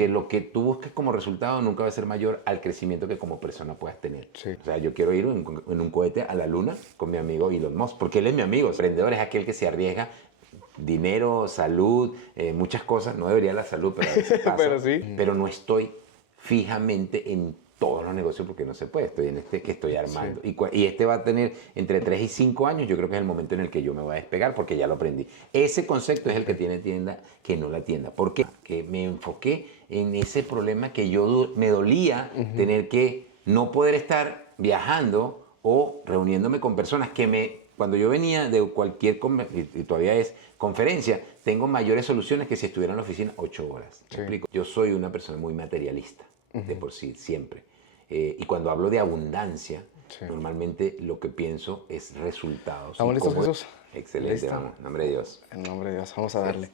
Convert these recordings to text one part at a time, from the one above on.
porque lo que tú buscas como resultado nunca va a ser mayor al crecimiento que como persona puedas tener. Sí. O sea, yo quiero ir en un cohete a la luna con mi amigo Elon Musk, porque él es mi amigo. El emprendedor es aquel que se arriesga dinero, salud, muchas cosas. No debería la salud, pero a veces pasa. Pero sí. Pero no estoy fijamente en todos los negocios porque no se puede. Estoy en este que estoy armando. Sí. Y este va a tener entre 3 y 5 años. Yo creo que es el momento en el que yo me voy a despegar porque ya lo aprendí. Ese concepto es el que tiene tienda que no la tienda. ¿Por qué? Que me enfoqué en ese problema que me dolía tener que no poder estar viajando o reuniéndome con personas cuando yo venía de cualquier, y todavía es conferencia, tengo mayores soluciones que si estuviera en la oficina 8 horas. ¿Me explico? Yo soy una persona muy materialista, de por sí, siempre. Y cuando hablo de abundancia, normalmente lo que pienso es resultados. ¿Estamos listos, Jesús? Excelente, ¿Listo? vamos, en nombre de Dios. En nombre de Dios, vamos a darle.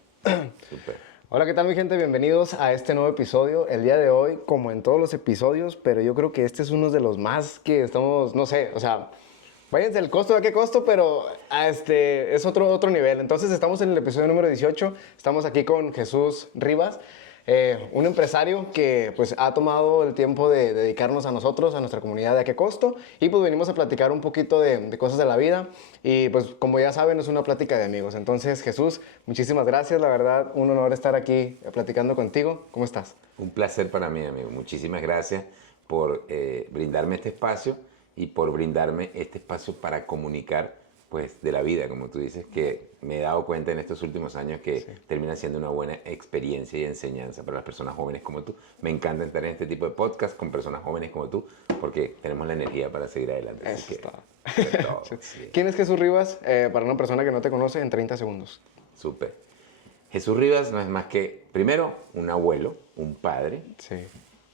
Súper. Hola, ¿qué tal mi gente? Bienvenidos a este nuevo episodio. El día de hoy, como en todos los episodios, pero yo creo que este es uno de los más que estamos, no sé, o sea, váyanse el costo, ¿a qué costo? Pero es otro nivel. Entonces estamos en el episodio número 18, estamos aquí con Jesús Rivas, un empresario que pues ha tomado el tiempo de dedicarnos a nosotros, a nuestra comunidad de A Qué Costo, y pues venimos a platicar un poquito de cosas de la vida, y pues como ya saben es una plática de amigos. Entonces Jesús, muchísimas gracias, la verdad un honor estar aquí platicando contigo. ¿Cómo estás? Un placer para mí, amigo. Muchísimas gracias por brindarme este espacio y por brindarme este espacio para comunicar pues de la vida, como tú dices, que me he dado cuenta en estos últimos años que termina siendo una buena experiencia y enseñanza para las personas jóvenes como tú. Me encanta estar en este tipo de podcast con personas jóvenes como tú porque tenemos la energía para seguir adelante. Eso Así que, está. todo, sí. ¿Quién es Jesús Rivas? Para una persona que no te conoce, en 30 segundos. Súper. Jesús Rivas no es más que, primero, un abuelo, un padre. Sí.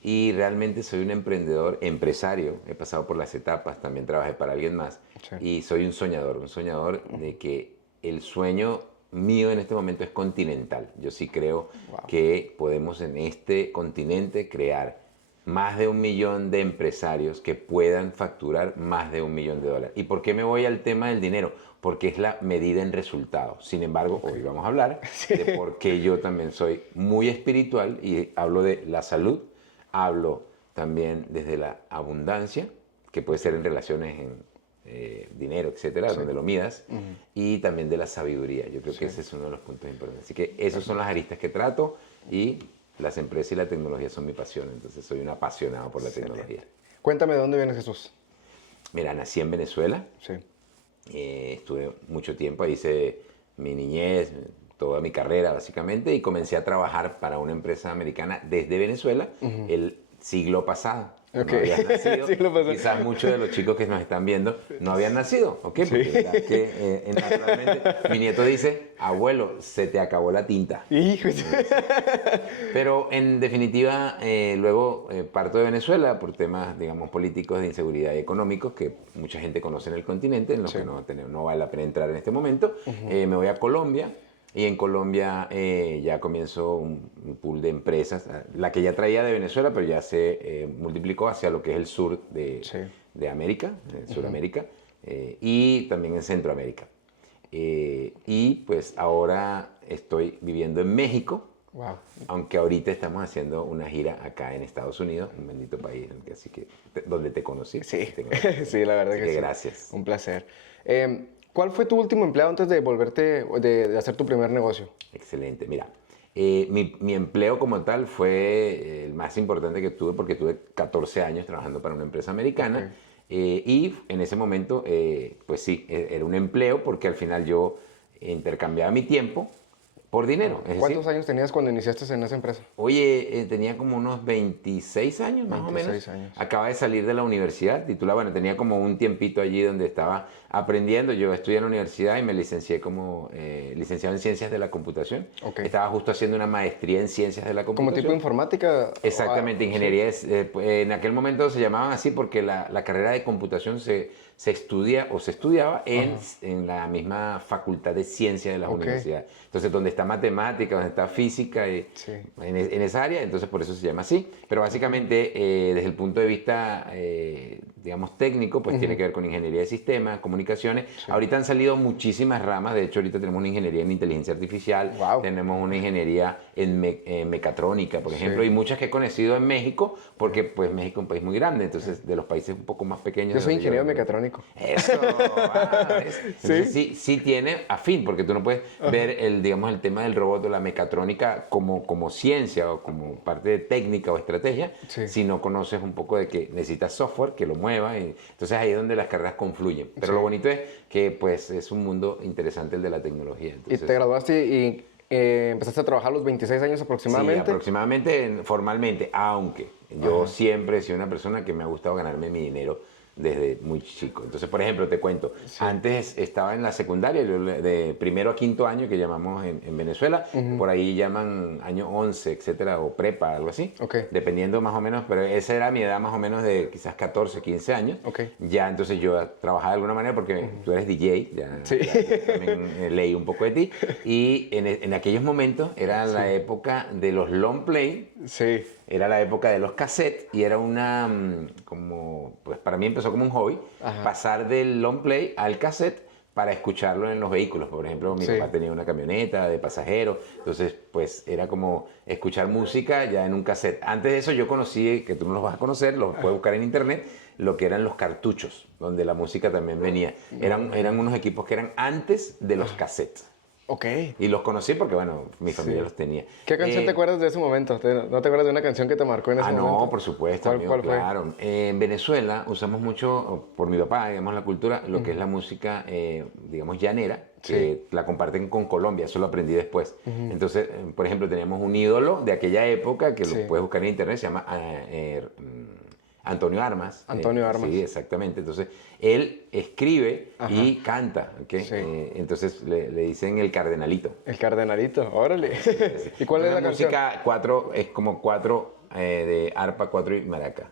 Y realmente soy un empresario, he pasado por las etapas, también trabajé para alguien más, y soy un soñador de que el sueño mío en este momento es continental. Yo sí creo que podemos en este continente crear más de 1 millón de empresarios que puedan facturar más de $1 millón. ¿Y por qué me voy al tema del dinero? Porque es la medida en resultados. Sin embargo, hoy vamos a hablar de por qué yo también soy muy espiritual y hablo de la salud. Hablo también desde la abundancia, que puede ser en relaciones en dinero, etcétera, donde lo midas, y también de la sabiduría. Yo creo que ese es uno de los puntos importantes. Así que esas son las aristas que trato y las empresas y la tecnología son mi pasión. Entonces soy un apasionado por la tecnología. Cuéntame, ¿de dónde vienes, Jesús? Mira, nací en Venezuela. Sí. Estuve mucho tiempo, hice mi niñez, toda mi carrera básicamente, y comencé a trabajar para una empresa americana desde Venezuela el siglo pasado. No habías nacido. Quizás muchos de los chicos que nos están viendo no habían nacido, ¿ok? Porque naturalmente mi nieto dice, abuelo, se te acabó la tinta. Pero en definitiva, luego parto de Venezuela por temas, digamos, políticos de inseguridad y económicos que mucha gente conoce en el continente, en los que no vale la pena entrar en este momento. Me voy a Colombia. Y en Colombia ya comienzo un pool de empresas, la que ya traía de Venezuela, pero ya se multiplicó hacia lo que es el sur de América, Suramérica, y también en Centroamérica. Y pues ahora estoy viviendo en México, aunque ahorita estamos haciendo una gira acá en Estados Unidos, un bendito país, así que donde te conocí. Sí, sí, la verdad que sí. Gracias. Un placer. ¿Cuál fue tu último empleado antes de de hacer tu primer negocio? Excelente, mira, mi empleo como tal fue el más importante que tuve porque tuve 14 años trabajando para una empresa americana y en ese momento, pues sí, era un empleo porque al final yo intercambiaba mi tiempo por dinero. ¿Cuántos años tenías cuando iniciaste en esa empresa? Oye, tenía como unos 26 años más o menos. 26 años. Acaba de salir de la universidad, titulada, bueno, tenía como un tiempito allí donde estaba aprendiendo. Yo estudié en la universidad y me licencié como licenciado en Ciencias de la Computación. Estaba justo haciendo una maestría en Ciencias de la Computación. ¿Como tipo informática? Exactamente, ingeniería. En aquel momento se llamaban así porque la carrera de computación se estudiaba en la misma facultad de ciencias de las universidades. Entonces, donde está matemática, donde está física, en esa área, entonces por eso se llama así. Pero básicamente, desde el punto de vista digamos, técnico, pues tiene que ver con ingeniería de sistemas, comunicaciones. Ahorita han salido muchísimas ramas. De hecho, ahorita tenemos una ingeniería en inteligencia artificial, tenemos una ingeniería en mecatrónica, por ejemplo, y muchas que he conocido en México, porque pues México es un país muy grande, entonces de los países un poco más pequeños. Yo soy ingeniero mecatrónico. Eso, sí tiene afín, porque tú no puedes ver digamos, el tema del robot o la mecatrónica como ciencia o como parte de técnica o estrategia, si no conoces un poco de que necesitas software que lo mueva. Entonces ahí es donde las carreras confluyen. Pero lo bonito es que pues es un mundo interesante el de la tecnología. Entonces, y te graduaste y empezaste a trabajar a los 26 años aproximadamente. Sí, aproximadamente, formalmente, aunque yo siempre he sido una persona que me ha gustado ganarme mi dinero desde muy chico. Entonces, por ejemplo, te cuento, antes estaba en la secundaria, de primero a quinto año, que llamamos en Venezuela, por ahí llaman año 11, etcétera, o prepa, algo así, dependiendo más o menos, pero esa era mi edad más o menos de quizás 14, 15 años. Ya entonces yo trabajaba de alguna manera porque tú eres DJ, ya también leí un poco de ti, y en aquellos momentos era la época de los long play. Era la época de los cassettes y era como, pues para mí empezó como un hobby, pasar del long play al cassette para escucharlo en los vehículos. Por ejemplo, mi papá tenía una camioneta de pasajeros, entonces pues era como escuchar música ya en un cassette. Antes de eso yo conocí, que tú no los vas a conocer, los puedes buscar en internet, lo que eran los cartuchos, donde la música también venía. Eran unos equipos que eran antes de los cassettes. Y los conocí porque, bueno, mi familia los tenía. ¿Qué canción te acuerdas de ese momento? ¿No te acuerdas de una canción que te marcó en ese momento? No, por supuesto. ¿Cuál fue? Claro. En Venezuela usamos mucho, por mi papá, digamos, la cultura, lo que es la música, digamos, llanera, que la comparten con Colombia. Eso lo aprendí después. Entonces, por ejemplo, teníamos un ídolo de aquella época, que lo puedes buscar en internet, se llama Antonio Armas. Antonio Armas. Sí, exactamente. Entonces, él escribe y canta. Entonces, le dicen el cardenalito. El cardenalito, órale. ¿Y cuál es la canción? Música 4, es como 4 de arpa, 4 y maraca.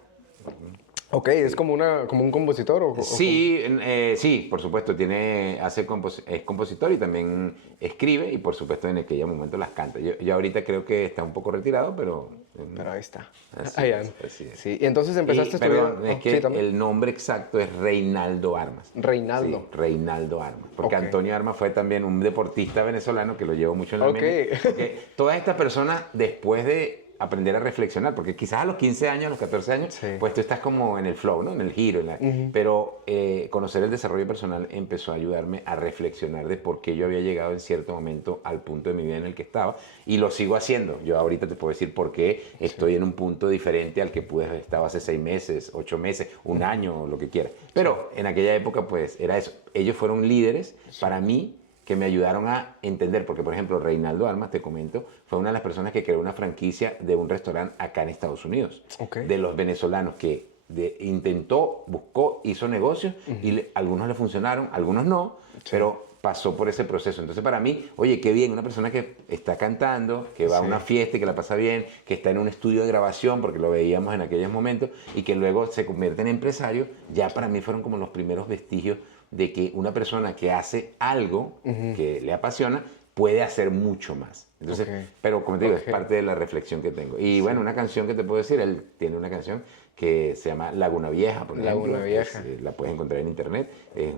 ¿Es como un compositor? Sí, sí, por supuesto, es compositor y también escribe y por supuesto en aquel momento las canta. Yo ahorita creo que está un poco retirado, pero ahí está. Así es. Sí, y entonces empezaste a estudiar. Perdón, es que el nombre exacto es Reinaldo Armas. Reinaldo. Sí, Reinaldo Armas. Porque Antonio Armas fue también un deportista venezolano que lo llevo mucho en la mente. Porque todas estas personas, después de aprender a reflexionar, porque quizás a los 15 años, a los 14 años, pues tú estás como en el flow, ¿no? En el giro. Pero conocer el desarrollo personal empezó a ayudarme a reflexionar de por qué yo había llegado en cierto momento al punto de mi vida en el que estaba y lo sigo haciendo. Yo ahorita te puedo decir por qué estoy en un punto diferente al que pude haber estado hace 6 meses, 8 meses, un año, lo que quiera. Pero en aquella época pues era eso. Ellos fueron líderes para mí, que me ayudaron a entender, porque por ejemplo Reinaldo Armas, te comento, fue una de las personas que creó una franquicia de un restaurante acá en Estados Unidos, de los venezolanos que intentó, buscó, hizo negocios y algunos le funcionaron, algunos no, pero pasó por ese proceso. Entonces para mí, oye, qué bien, una persona que está cantando, que va a una fiesta y que la pasa bien, que está en un estudio de grabación, porque lo veíamos en aquellos momentos, y que luego se convierte en empresario, ya para mí fueron como los primeros vestigios de que una persona que hace algo que le apasiona puede hacer mucho más. Entonces, pero como te digo, es parte de la reflexión que tengo. Y bueno, una canción que te puedo decir, él tiene una canción que se llama Laguna Vieja, por ejemplo. Laguna Vieja. La puedes encontrar en internet. Es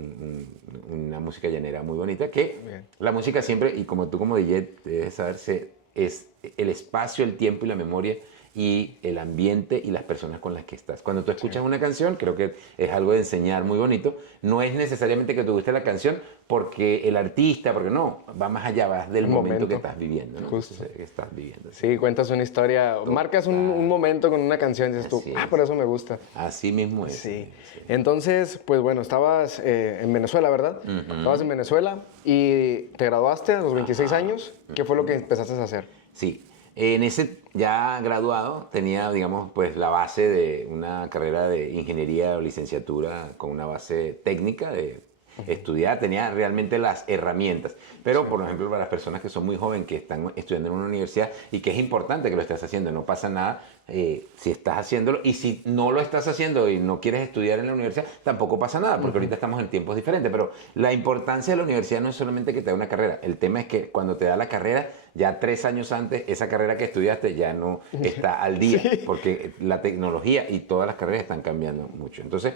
una música llanera muy bonita que la música siempre, y como tú como DJ debes saberse, es el espacio, el tiempo y la memoria y el ambiente y las personas con las que estás. Cuando tú escuchas una canción, creo que es algo de enseñar muy bonito. No es necesariamente que te guste la canción porque el artista, porque no, va más allá, vas del momento que estás viviendo, ¿no? Justo. Que estás viviendo. Sí, cuentas una historia, marcas un momento con una canción y dices tú, por eso me gusta. Así mismo es. Sí. Entonces, pues bueno, estabas en Venezuela, ¿verdad? Estabas en Venezuela y te graduaste a los 26 años. ¿Qué fue lo que empezaste a hacer? Sí. En ese ya graduado tenía, digamos, pues la base de una carrera de ingeniería o licenciatura con una base técnica de estudiar, tenía realmente las herramientas. Pero, por ejemplo, para las personas que son muy jóvenes, que están estudiando en una universidad y que es importante que lo estés haciendo, no pasa nada si estás haciéndolo. Y si no lo estás haciendo y no quieres estudiar en la universidad, tampoco pasa nada, porque ahorita estamos en tiempos diferentes. Pero la importancia de la universidad no es solamente que te da una carrera. El tema es que cuando te da la carrera, ya 3 años antes, esa carrera que estudiaste ya no está al día, porque la tecnología y todas las carreras están cambiando mucho. Entonces,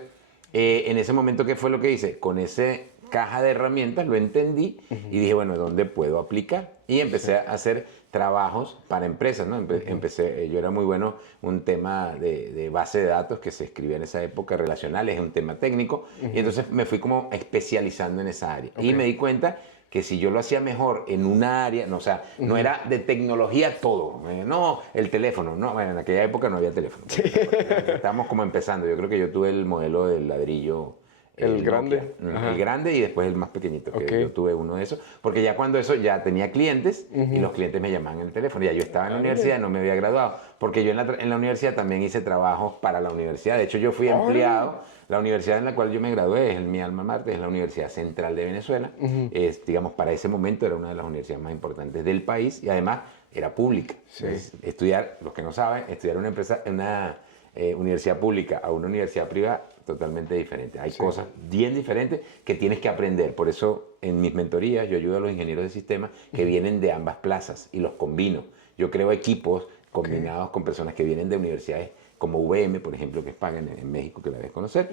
En ese momento, ¿qué fue lo que hice? Con ese caja de herramientas lo entendí y dije, bueno, ¿dónde puedo aplicar? Y empecé a hacer trabajos para empresas, ¿no? Yo era muy bueno un tema de base de datos que se escribía en esa época, relacionales, es un tema técnico, y entonces me fui como especializando en aquella área. Y me di cuenta que si yo lo hacía mejor en una área, no, o sea, no era de tecnología todo, no, el teléfono, no, bueno, en aquella época no había teléfono. Estábamos como empezando, yo creo que yo tuve el modelo del ladrillo. El Nokia, grande. Ajá. el grande y después el más pequeñito, que Ok. yo tuve uno de esos, porque ya cuando eso ya tenía clientes y los clientes me llamaban en el teléfono, ya yo estaba en la universidad, no me había graduado, porque yo en la universidad también hice trabajos para la universidad, de hecho yo fui empleado, la universidad en la cual yo me gradué es mi alma mater, es la Universidad Central de Venezuela, es, digamos, para ese momento era una de las universidades más importantes del país y además era pública. Sí. Entonces, estudiar, los que no saben, estudiar una universidad pública a una universidad privada totalmente diferente. Hay cosas bien diferentes que tienes que aprender. Por eso en mis mentorías yo ayudo a los ingenieros de sistemas que vienen de ambas plazas y los combino. Yo creo equipos combinados con personas que vienen de universidades como UVM, por ejemplo, que es paga en México, que la debes conocer,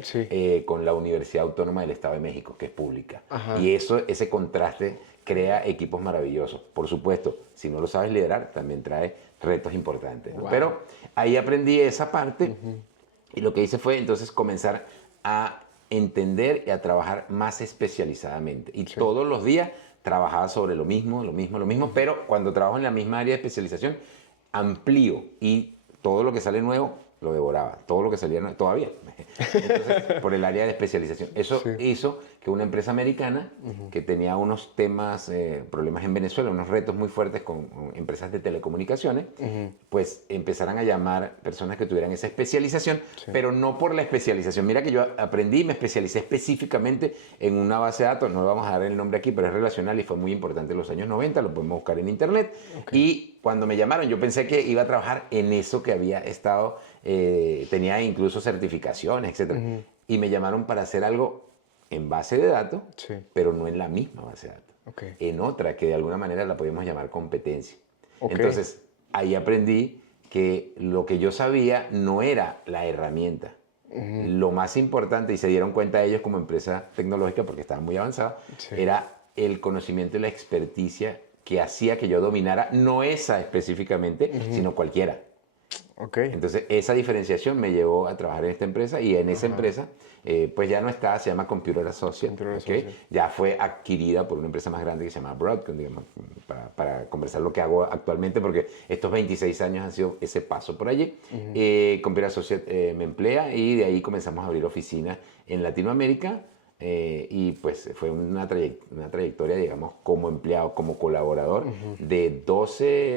con la Universidad Autónoma del Estado de México, que es pública. Ajá. Y ese contraste crea equipos maravillosos. Por supuesto, si no lo sabes liderar, también trae retos importantes, ¿no? Wow. Pero ahí aprendí esa parte y lo que hice fue entonces comenzar a entender y a trabajar más especializadamente. Y todos los días trabajaba sobre lo mismo, pero cuando trabajo en la misma área de especialización, amplío y todo lo que sale nuevo lo devoraba, todo lo que salía nuevo, todavía. Entonces, por el área de especialización. Eso hizo que una empresa americana que tenía unos temas, problemas en Venezuela, unos retos muy fuertes con empresas de telecomunicaciones, pues empezaran a llamar personas que tuvieran esa especialización, pero no por la especialización. Mira que yo aprendí y me especialicé específicamente en una base de datos, no le vamos a dar el nombre aquí, pero es relacional y fue muy importante en los años 90, lo podemos buscar en internet. Y cuando me llamaron, yo pensé que iba a trabajar en eso que había estado, tenía incluso certificaciones, etc. Y me llamaron para hacer algo en base de datos, pero no en la misma base de datos. En otra que de alguna manera la podemos llamar competencia. Entonces, ahí aprendí que lo que yo sabía no era la herramienta. Lo más importante, y se dieron cuenta ellos como empresa tecnológica, porque estaban muy avanzados, era el conocimiento y la experticia que hacía que yo dominara, no esa específicamente, sino cualquiera. Entonces, esa diferenciación me llevó a trabajar en esta empresa y en esa empresa, pues ya no está, se llama Computer Associate, ya fue adquirida por una empresa más grande que se llama Broadcom, digamos, para conversar lo que hago actualmente, porque estos 26 años han sido ese paso por allí. Computer Associate me emplea y de ahí comenzamos a abrir oficinas en Latinoamérica. Y pues fue una trayectoria, digamos, como empleado, como colaborador de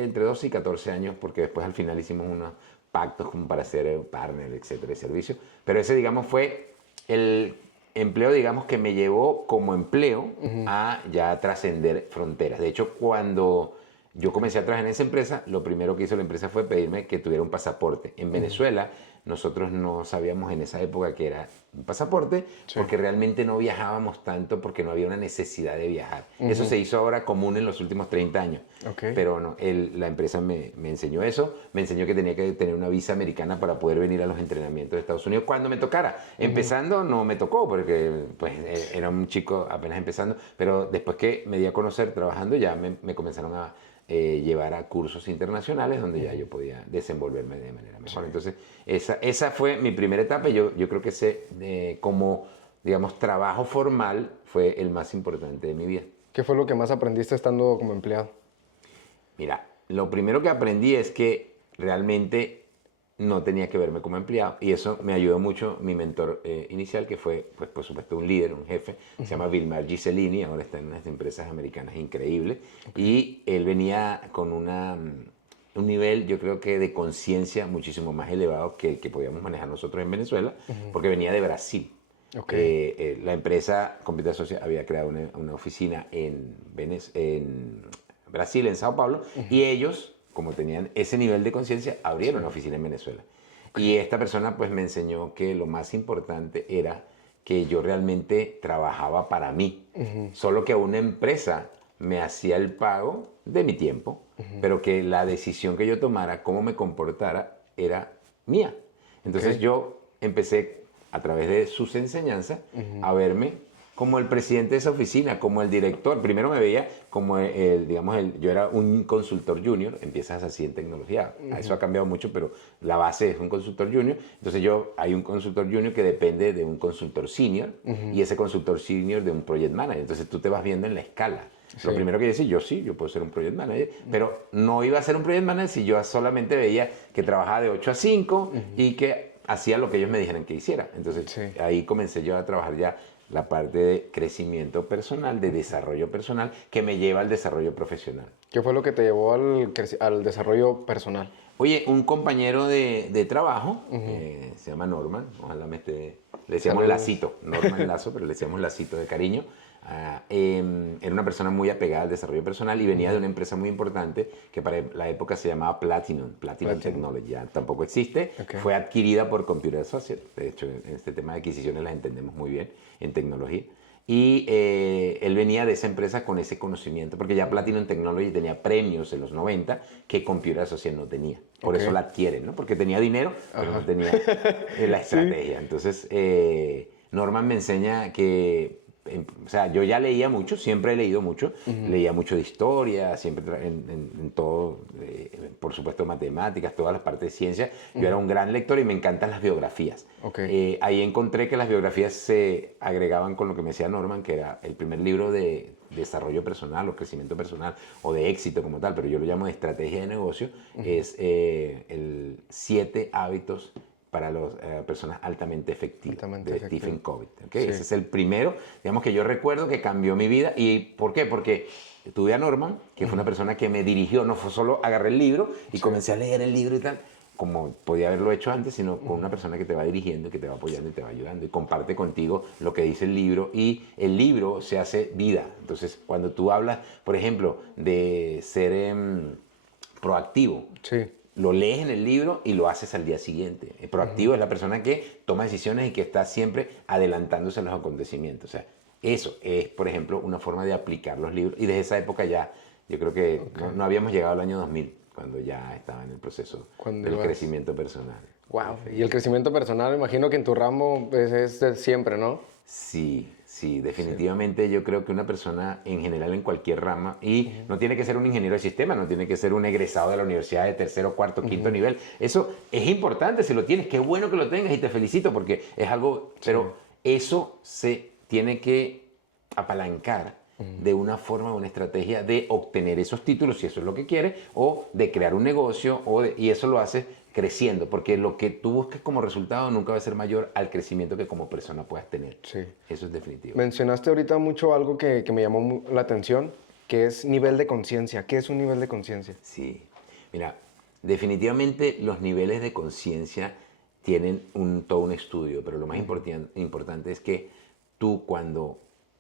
entre 12 y 14 años, porque después al final hicimos unos pactos como para ser partner, etcétera, de servicio. Pero ese, digamos, fue el empleo, digamos, que me llevó como empleo a ya trascender fronteras. De hecho, cuando yo comencé a trabajar en esa empresa, lo primero que hizo la empresa fue pedirme que tuviera un pasaporte. En Venezuela, nosotros no sabíamos en esa época que era un pasaporte, porque realmente no viajábamos tanto, porque no había una necesidad de viajar. Eso se hizo ahora común en los últimos 30 años. Pero no, la empresa me enseñó eso, me enseñó que tenía que tener una visa americana para poder venir a los entrenamientos de Estados Unidos cuando me tocara. Empezando no me tocó, porque pues, era un chico apenas empezando, pero después que me di a conocer trabajando, ya me comenzaron a llevar a cursos internacionales donde ya yo podía desenvolverme de manera mejor. Entonces, esa fue mi primera etapa. Yo creo que ese, como, digamos, trabajo formal fue el más importante de mi vida. ¿Qué fue lo que más aprendiste estando como empleado? Mira, lo primero que aprendí es que realmente no tenía que verme como empleado y eso me ayudó mucho mi mentor inicial, que fue, pues, por supuesto, un líder, un jefe, se llama Vilmar Giselini, ahora está en unas empresas americanas increíbles, y él venía con un nivel, yo creo que de conciencia muchísimo más elevado que el que podíamos manejar nosotros en Venezuela, porque venía de Brasil. La empresa Computer Associate había creado una oficina en Brasil, en Sao Paulo, y ellos, como tenían ese nivel de conciencia, abrieron una oficina en Venezuela. Y esta persona pues me enseñó que lo más importante era que yo realmente trabajaba para mí, solo que una empresa me hacía el pago de mi tiempo, pero que la decisión que yo tomara, cómo me comportara, era mía. Entonces yo empecé a través de sus enseñanzas, a verme como el presidente de esa oficina, como el director. Primero me veía como yo era un consultor junior, empiezas así en tecnología. Eso ha cambiado mucho, pero la base es un consultor junior. Entonces hay un consultor junior que depende de un consultor senior y ese consultor senior de un project manager. Entonces tú te vas viendo en la escala. Sí. Lo primero que yo decía, yo puedo ser un project manager, pero no iba a ser un project manager si yo solamente veía que trabajaba de 8 a 5 y que hacía lo que ellos me dijeran que hiciera. Entonces ahí comencé yo a trabajar ya la parte de crecimiento personal, de desarrollo personal, que me lleva al desarrollo profesional. ¿Qué fue lo que te llevó al desarrollo personal? Oye, un compañero de trabajo, se llama Norman, ojalá le decíamos Lacito, Norman Lazo, pero le decíamos Lacito de cariño. Era una persona muy apegada al desarrollo personal y venía de una empresa muy importante que para la época se llamaba Platinum Technology, ya tampoco existe, fue adquirida por Computer Associates. De hecho, en este tema de adquisiciones las entendemos muy bien en tecnología. Y él venía de esa empresa con ese conocimiento, porque ya Platinum Technology tenía premios en los 90 que Computer Associates no tenía. Por eso la adquieren, ¿no? Porque tenía dinero, pero no tenía la estrategia. Entonces, Norman me enseña que o sea, yo ya leía mucho, siempre he leído mucho, leía mucho de historia, siempre en todo, por supuesto matemáticas, todas las partes de ciencia. Yo era un gran lector y me encantan las biografías. Ahí encontré que las biografías se agregaban con lo que me decía Norman, que era el primer libro de desarrollo personal o crecimiento personal o de éxito como tal, pero yo lo llamo de estrategia de negocio, es el 7 hábitos para las personas altamente efectivas, de Stephen Covey. Sí. Ese es el primero, digamos, que yo recuerdo que cambió mi vida. ¿Y por qué? Porque tuve a Norman, que fue una persona que me dirigió, no fue solo agarré el libro y comencé a leer el libro y tal, como podía haberlo hecho antes, sino con una persona que te va dirigiendo, que te va apoyando y te va ayudando y comparte contigo lo que dice el libro, y el libro se hace vida. Entonces, cuando tú hablas, por ejemplo, de ser proactivo, lo lees en el libro y lo haces al día siguiente. El proactivo es la persona que toma decisiones y que está siempre adelantándose a los acontecimienos. O sea, eso es, por ejemplo, una forma de aplicar los libros. Y desde esa época ya, yo creo que no habíamos llegado al año 2000, cuando ya estaba en el proceso del crecimiento personal. Wow. Y el crecimiento personal, imagino que en tu ramo es de siempre, ¿no? Sí, definitivamente yo creo que una persona en general en cualquier rama, y no tiene que ser un ingeniero de sistema, no tiene que ser un egresado de la universidad de tercero, cuarto, quinto nivel. Eso es importante, si lo tienes, qué bueno que lo tengas y te felicito porque es algo, pero eso se tiene que apalancar de una forma, una estrategia de obtener esos títulos, si eso es lo que quieres, o de crear un negocio, y eso lo haces creciendo, porque lo que tú busques como resultado nunca va a ser mayor al crecimiento que como persona puedas tener. Sí. Eso es definitivo. Mencionaste ahorita mucho algo que me llamó la atención, que es nivel de conciencia. ¿Qué es un nivel de conciencia? Sí. Mira, definitivamente los niveles de conciencia tienen todo un estudio, pero lo más importante es que tú, cuando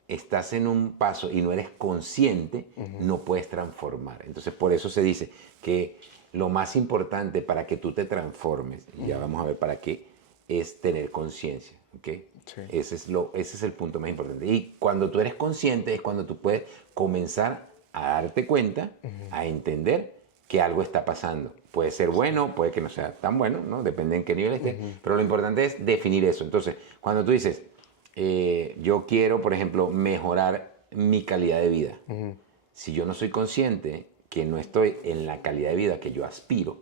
estás en un paso y no eres consciente, no puedes transformar. Entonces, por eso se dice que lo más importante para que tú te transformes, y ya vamos a ver para qué, es tener conciencia. ¿Okay? Sí. Ese es el punto más importante. Y cuando tú eres consciente es cuando tú puedes comenzar a darte cuenta, a entender que algo está pasando. Puede ser bueno, puede que no sea tan bueno, ¿no? Depende en qué nivel estés, pero lo importante es definir eso. Entonces, cuando tú dices, yo quiero, por ejemplo, mejorar mi calidad de vida, si yo no soy consciente que no estoy en la calidad de vida que yo aspiro,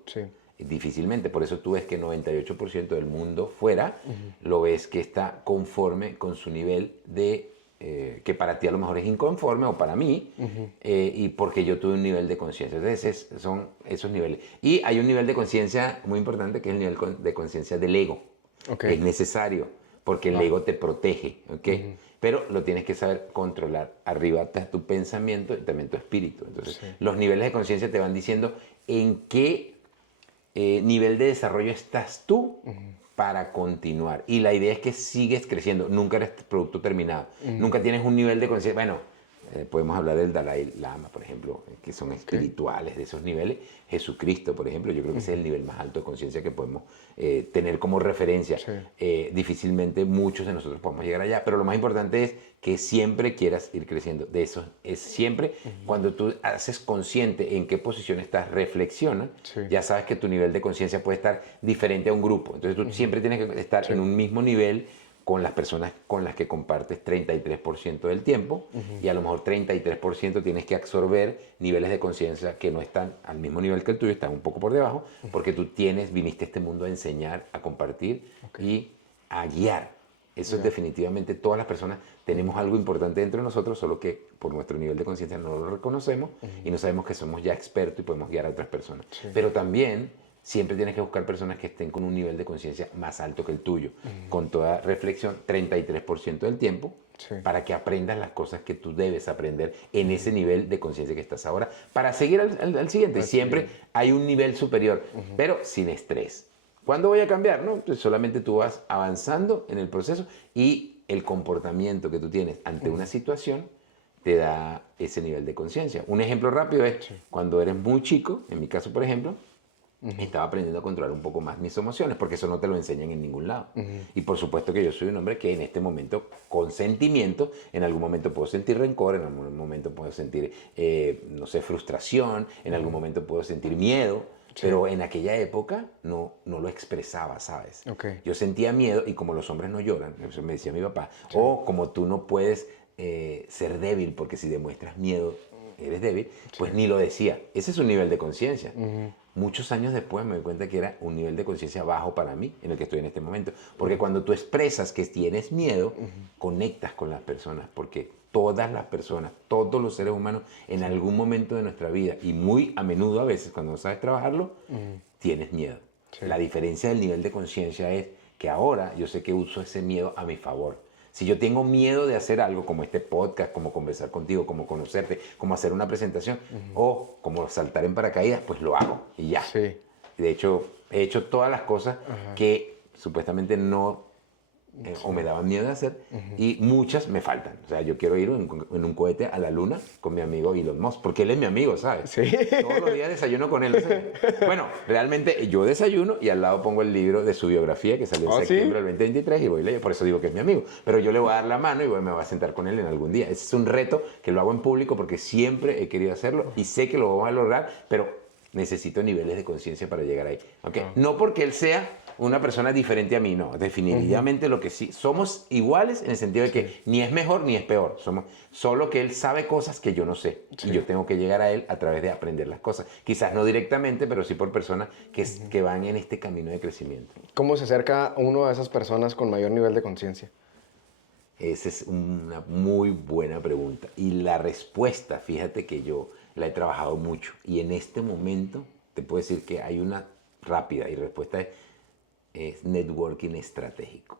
difícilmente. Por eso tú ves que 98% del mundo fuera lo ves que está conforme con su nivel de, que para ti a lo mejor es inconforme, o para mí, y porque yo tuve un nivel de conciencia. Entonces son esos niveles. Y hay un nivel de conciencia muy importante, que es el nivel de conciencia del ego. Es necesario, porque el ego te protege, pero lo tienes que saber controlar. Arriba está tu pensamiento y también tu espíritu. Entonces, los niveles de conciencia te van diciendo en qué nivel de desarrollo estás tú para continuar. Y la idea es que sigues creciendo. Nunca eres producto terminado. Nunca tienes un nivel de conciencia. Bueno, podemos hablar del Dalai Lama, por ejemplo, que son espirituales de esos niveles. Jesucristo, por ejemplo, yo creo que ese es el nivel más alto de conciencia que podemos tener como referencia. Difícilmente muchos de nosotros podemos llegar allá, pero lo más importante es que siempre quieras ir creciendo. De eso es siempre, cuando tú haces consciente en qué posición estás, reflexionas, ya sabes que tu nivel de conciencia puede estar diferente a un grupo. Entonces tú siempre tienes que estar en un mismo nivel con las personas con las que compartes 33% del tiempo y a lo mejor 33% tienes que absorber niveles de conciencia que no están al mismo nivel que el tuyo, están un poco por debajo, porque tú viniste a este mundo a enseñar, a compartir y a guiar. Eso es definitivamente, todas las personas tenemos algo importante dentro de nosotros, solo que por nuestro nivel de conciencia no lo reconocemos y no sabemos que somos ya expertos y podemos guiar a otras personas. Pero también siempre tienes que buscar personas que estén con un nivel de conciencia más alto que el tuyo. Con toda reflexión, 33% del tiempo, para que aprendas las cosas que tú debes aprender en ese nivel de conciencia que estás ahora, para seguir al siguiente. Siempre hay un nivel superior, pero sin estrés. ¿Cuándo voy a cambiar? No, pues solamente tú vas avanzando en el proceso y el comportamiento que tú tienes ante una situación te da ese nivel de conciencia. Un ejemplo rápido es cuando eres muy chico, en mi caso, por ejemplo, estaba aprendiendo a controlar un poco más mis emociones, porque eso no te lo enseñan en ningún lado. Y por supuesto que yo soy un hombre que en este momento, con sentimiento, en algún momento puedo sentir rencor, en algún momento puedo sentir, no sé, frustración, en algún momento puedo sentir miedo, pero en aquella época no lo expresaba, ¿sabes? Yo sentía miedo y como los hombres no lloran, eso me decía mi papá, o como tú no puedes ser débil, porque si demuestras miedo eres débil, pues ni lo decía. Ese es un nivel de conciencia. Muchos años después me di cuenta que era un nivel de conciencia bajo para mí, en el que estoy en este momento. Porque cuando tú expresas que tienes miedo, conectas con las personas. Porque todas las personas, todos los seres humanos, en algún momento de nuestra vida, y muy a menudo a veces, cuando no sabes trabajarlo, tienes miedo. La diferencia del nivel de conciencia es que ahora yo sé que uso ese miedo a mi favor. Si yo tengo miedo de hacer algo como este podcast, como conversar contigo, como conocerte, como hacer una presentación o como saltar en paracaídas, pues lo hago y ya. De hecho, he hecho todas las cosas que supuestamente no o me daban miedo de hacer y muchas me faltan. O sea, yo quiero ir en un cohete a la luna con mi amigo Elon Musk, porque él es mi amigo, ¿sabes? Todos los días desayuno con él. Bueno, realmente yo desayuno y al lado pongo el libro de su biografía que salió en septiembre del 2023 y voy a leer, por eso digo que es mi amigo. Pero yo le voy a dar la mano y me voy a sentar con él en algún día. Ese es un reto que lo hago en público porque siempre he querido hacerlo y sé que lo vamos a lograr, pero necesito niveles de conciencia para llegar ahí. ¿Okay? No porque él sea una persona diferente a mí, no. Definitivamente lo que sí, somos iguales en el sentido de que ni es mejor ni es peor. Solo que él sabe cosas que yo no sé. Y yo tengo que llegar a él a través de aprender las cosas. Quizás no directamente, pero sí por personas que van en este camino de crecimiento. ¿Cómo se acerca uno a esas personas con mayor nivel de conciencia? Esa es una muy buena pregunta. Y la respuesta, fíjate que yo la he trabajado mucho. Y en este momento te puedo decir que hay una rápida y respuesta es networking estratégico.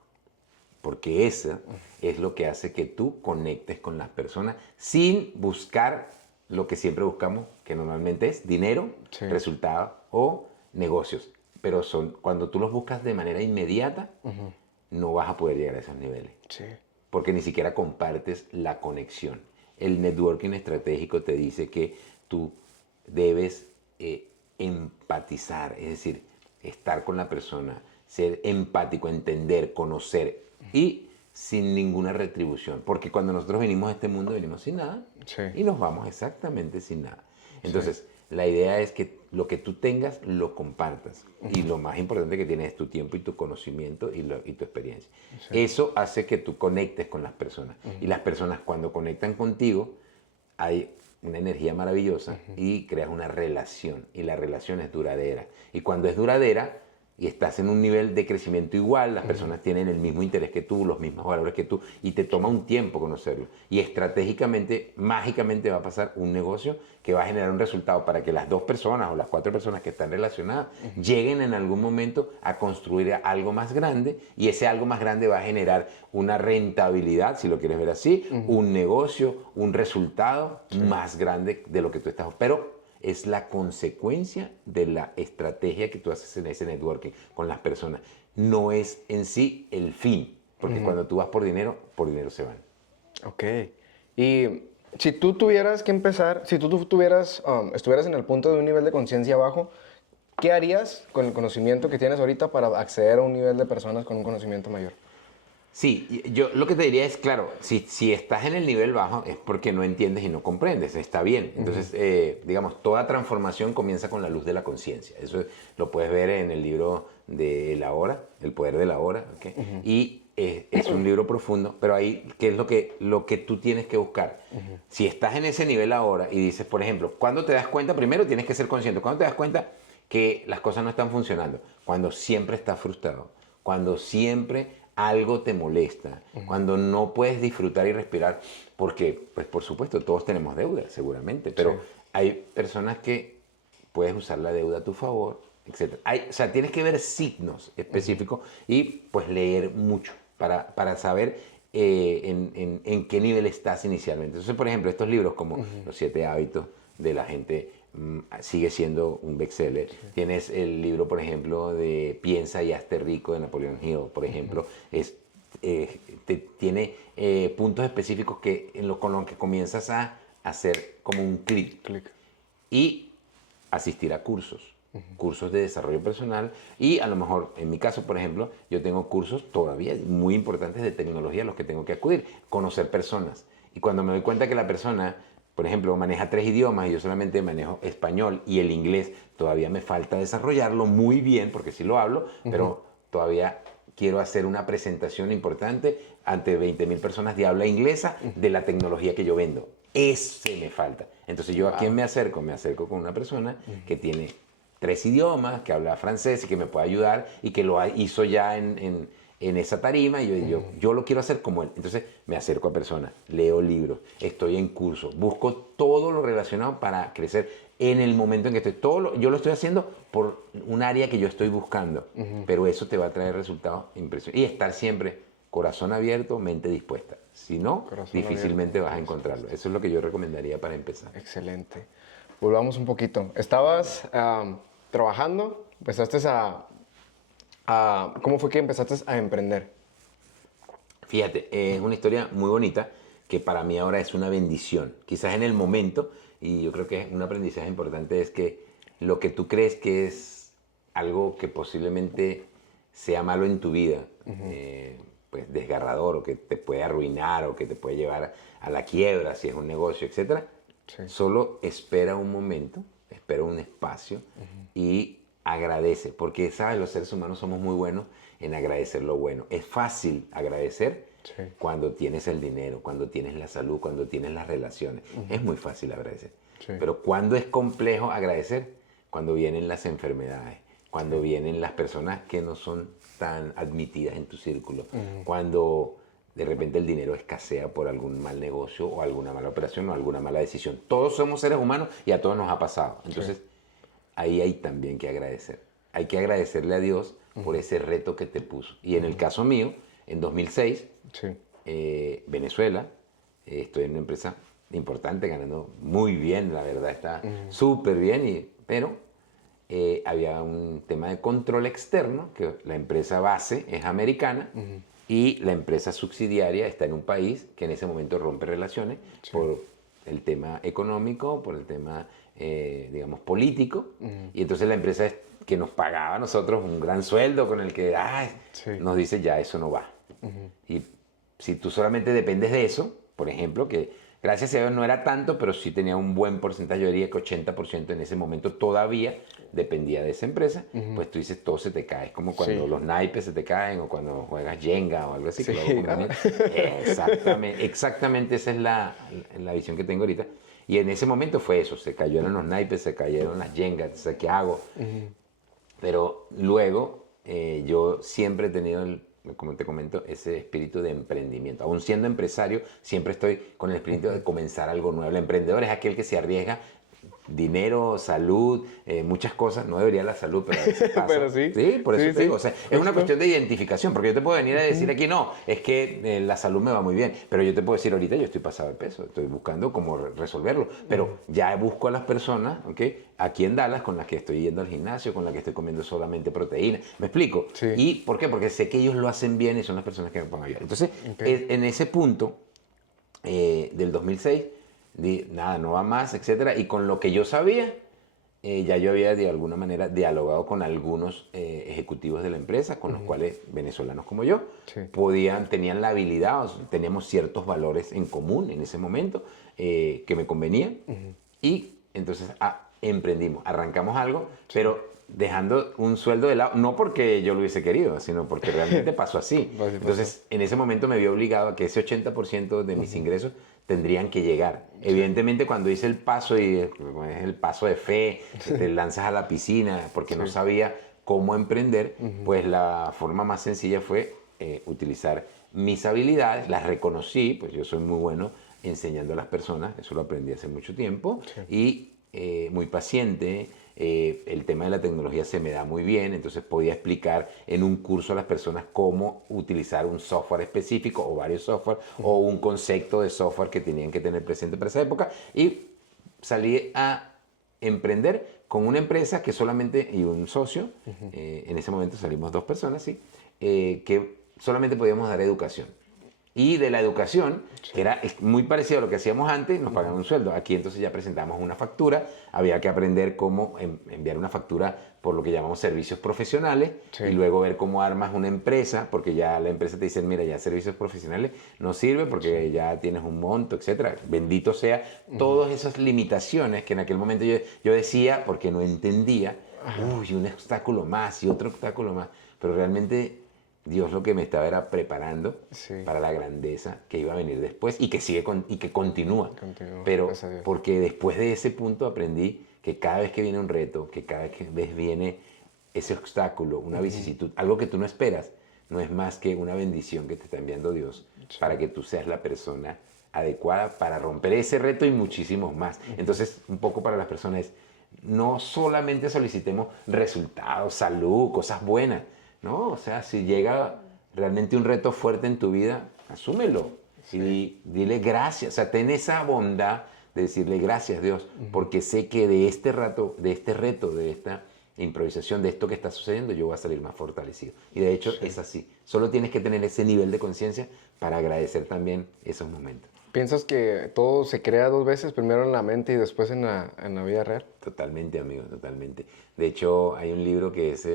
Porque eso es lo que hace que tú conectes con las personas sin buscar lo que siempre buscamos, que normalmente es dinero, resultado o negocios. Pero cuando tú los buscas de manera inmediata, no vas a poder llegar a esos niveles. Porque ni siquiera compartes la conexión. El networking estratégico te dice que tú debes empatizar, es decir, estar con la persona, ser empático, entender, conocer y sin ninguna retribución. Porque cuando nosotros venimos a este mundo, venimos sin nada y nos vamos exactamente sin nada. Entonces, la idea es que lo que tú tengas, lo compartas. Y lo más importante que tienes es tu tiempo y tu conocimiento y tu experiencia. Eso hace que tú conectes con las personas. Y las personas cuando conectan contigo, hay una energía maravillosa y creas una relación. Y la relación es duradera. Y cuando es duradera y estás en un nivel de crecimiento igual, las personas tienen el mismo interés que tú, los mismos valores que tú, y te toma un tiempo conocerlo. Y estratégicamente, mágicamente va a pasar un negocio que va a generar un resultado para que las 2 personas o las 4 personas que están relacionadas lleguen en algún momento a construir algo más grande, y ese algo más grande va a generar una rentabilidad, si lo quieres ver así, un negocio, un resultado más grande de lo que tú estás. Pero es la consecuencia de la estrategia que tú haces en ese networking con las personas. No es en sí el fin, porque cuando tú vas por dinero se van. Ok. Y si tú tuvieras que empezar, si tú estuvieras en el punto de un nivel de conciencia bajo, ¿qué harías con el conocimiento que tienes ahorita para acceder a un nivel de personas con un conocimiento mayor? Sí, yo lo que te diría es, claro, si estás en el nivel bajo es porque no entiendes y no comprendes, está bien. Entonces, digamos, toda transformación comienza con la luz de la conciencia. Eso lo puedes ver en el libro de La Hora, El Poder de la Hora. ¿Okay? Y es un libro profundo, pero ahí, ¿qué es lo que tú tienes que buscar? Si estás en ese nivel ahora y dices, por ejemplo, ¿cuándo te das cuenta? Primero tienes que ser consciente. ¿Cuándo te das cuenta que las cosas no están funcionando? Cuando siempre estás frustrado, cuando siempre algo te molesta, cuando no puedes disfrutar y respirar, porque, pues por supuesto, todos tenemos deudas, seguramente, pero Sí. hay personas que puedes usar la deuda a tu favor, etc. O sea, tienes que ver signos específicos y pues leer mucho para saber en qué nivel estás inicialmente. Entonces, por ejemplo, estos libros como Los 7 hábitos de la gente sigue siendo un bestseller. Tienes el libro, por ejemplo, de Piensa y hazte rico de Napoleon Hill, por ejemplo. Tiene puntos específicos con los que comienzas a hacer como un clic. Y asistir a cursos de desarrollo personal y a lo mejor, en mi caso, por ejemplo, yo tengo cursos todavía muy importantes de tecnología a los que tengo que acudir, conocer personas. Y cuando me doy cuenta que la persona, por ejemplo, maneja 3 idiomas y yo solamente manejo español y el inglés, todavía me falta desarrollarlo muy bien, porque sí lo hablo, pero todavía quiero hacer una presentación importante ante 20.000 personas de habla inglesa de la tecnología que yo vendo. Ese me falta. Entonces, ¿yo a quién me acerco? Me acerco con una persona que tiene 3 idiomas, que habla francés y que me puede ayudar y que lo hizo ya en esa tarima y yo lo quiero hacer como él. Entonces me acerco a personas, leo libros, estoy en cursos, busco todo lo relacionado para crecer en el momento en que estoy. Yo lo estoy haciendo por un área que yo estoy buscando, pero eso te va a traer resultados impresionantes. Y estar siempre corazón abierto, mente dispuesta. Si no, Corazón difícilmente abierto, vas a encontrarlo. Eso es lo que yo recomendaría para empezar. Excelente. Volvamos un poquito. Estabas trabajando, empezaste ¿cómo fue que empezaste a emprender? Fíjate, es una historia muy bonita que para mí ahora es una bendición. Quizás en el momento, y yo creo que un aprendizaje importante es que lo que tú crees que es algo que posiblemente sea malo en tu vida, pues desgarrador o que te puede arruinar o que te puede llevar a la quiebra si es un negocio, etcétera, solo espera un momento, espera un espacio y agradece, porque sabes, los seres humanos somos muy buenos en agradecer lo bueno. Es fácil agradecer cuando tienes el dinero, cuando tienes la salud, cuando tienes las relaciones. Es muy fácil agradecer. Pero cuando es complejo agradecer, cuando vienen las enfermedades, cuando vienen las personas que no son tan admitidas en tu círculo, cuando de repente el dinero escasea por algún mal negocio o alguna mala operación o alguna mala decisión. Todos somos seres humanos y a todos nos ha pasado. Entonces, ahí hay también que agradecer. Hay que agradecerle a Dios por ese reto que te puso. Y en el caso mío, en 2006, Venezuela, estoy en una empresa importante, ganando muy bien, la verdad está súper bien, pero había un tema de control externo, que la empresa base es americana y la empresa subsidiaria está en un país que en ese momento rompe relaciones por el tema económico, por el tema, digamos, político. Y entonces la empresa que nos pagaba a nosotros un gran sueldo con el que nos dice ya eso no va. Y si tú solamente dependes de eso, por ejemplo, que gracias a Dios no era tanto, pero sí tenía un buen porcentaje, yo diría que 80% en ese momento todavía dependía de esa empresa, pues tú dices, todo se te cae. Es como cuando los naipes se te caen o cuando juegas Jenga o algo así. Exactamente esa es la visión que tengo ahorita. Y en ese momento fue eso, se cayeron los naipes, se cayeron las Jengas, o sea, ¿qué hago? Pero luego yo siempre he tenido, como te comento, ese espíritu de emprendimiento. Aún siendo empresario, siempre estoy con el espíritu de comenzar algo nuevo. El emprendedor es aquel que se arriesga dinero, salud, muchas cosas. No debería la salud, pero a veces pasa. Pero sí. Sí, por eso Sí, te digo. O sí. sea, es una cuestión de identificación, porque yo te puedo venir a decir aquí, no, es que la salud me va muy bien, pero yo te puedo decir ahorita, yo estoy pasado de peso, estoy buscando cómo resolverlo, pero ya busco a las personas, ¿ok? Aquí en Dallas, con las que estoy yendo al gimnasio, con las que estoy comiendo solamente proteína. ¿Me explico? Sí. ¿Y por qué? Porque sé que ellos lo hacen bien y son las personas que me pueden ayudar. Entonces, en ese punto del 2006, nada, no va más, etcétera, y con lo que yo sabía, ya yo había de alguna manera dialogado con algunos ejecutivos de la empresa, con los cuales venezolanos como yo tenían la habilidad, teníamos ciertos valores en común en ese momento que me convenían. Y entonces emprendimos, arrancamos algo, pero dejando un sueldo de lado, no porque yo lo hubiese querido, sino porque realmente pasó así. Entonces, en ese momento me vi obligado a que ese 80% de mis ingresos tendrían que llegar. Evidentemente, cuando hice el paso, y es el paso de fe, que te lanzas a la piscina, porque no sabía cómo emprender, pues la forma más sencilla fue utilizar mis habilidades, las reconocí, pues yo soy muy bueno enseñando a las personas, eso lo aprendí hace mucho tiempo, y muy paciente. El tema de la tecnología se me da muy bien, entonces podía explicar en un curso a las personas cómo utilizar un software específico o varios software o un concepto de software que tenían que tener presente para esa época, y salí a emprender con una empresa que solamente, y un socio, en ese momento salimos 2 personas, sí, que solamente podíamos dar educación. Y de la educación, que era muy parecido a lo que hacíamos antes, nos pagaban un sueldo. Aquí entonces ya presentamos una factura, había que aprender cómo enviar una factura por lo que llamamos servicios profesionales, y luego ver cómo armas una empresa, porque ya la empresa te dice, mira, ya servicios profesionales no sirve porque ya tienes un monto, etcétera. Bendito sea, todas esas limitaciones que en aquel momento yo decía, porque no entendía, uy, un obstáculo más y otro obstáculo más, pero realmente Dios lo que me estaba era preparando para la grandeza que iba a venir después y que sigue y que continúa. Pero porque después de ese punto aprendí que cada vez que viene un reto, que cada vez viene ese obstáculo, una vicisitud, algo que tú no esperas, no es más que una bendición que te está enviando Dios para que tú seas la persona adecuada para romper ese reto y muchísimos más. Entonces, un poco para las personas es, no solamente solicitemos resultados, salud, cosas buenas, ¿no? O sea, si llega realmente un reto fuerte en tu vida, asúmelo y dile gracias. O sea, ten esa bondad de decirle gracias, Dios, porque sé que de este reto, de esta improvisación, de esto que está sucediendo, yo voy a salir más fortalecido. Y de hecho es así. Solo tienes que tener ese nivel de conciencia para agradecer también esos momentos. ¿Piensas que todo se crea 2 veces, primero en la mente y después en la vida real? Totalmente, amigo, totalmente. De hecho, hay un libro que es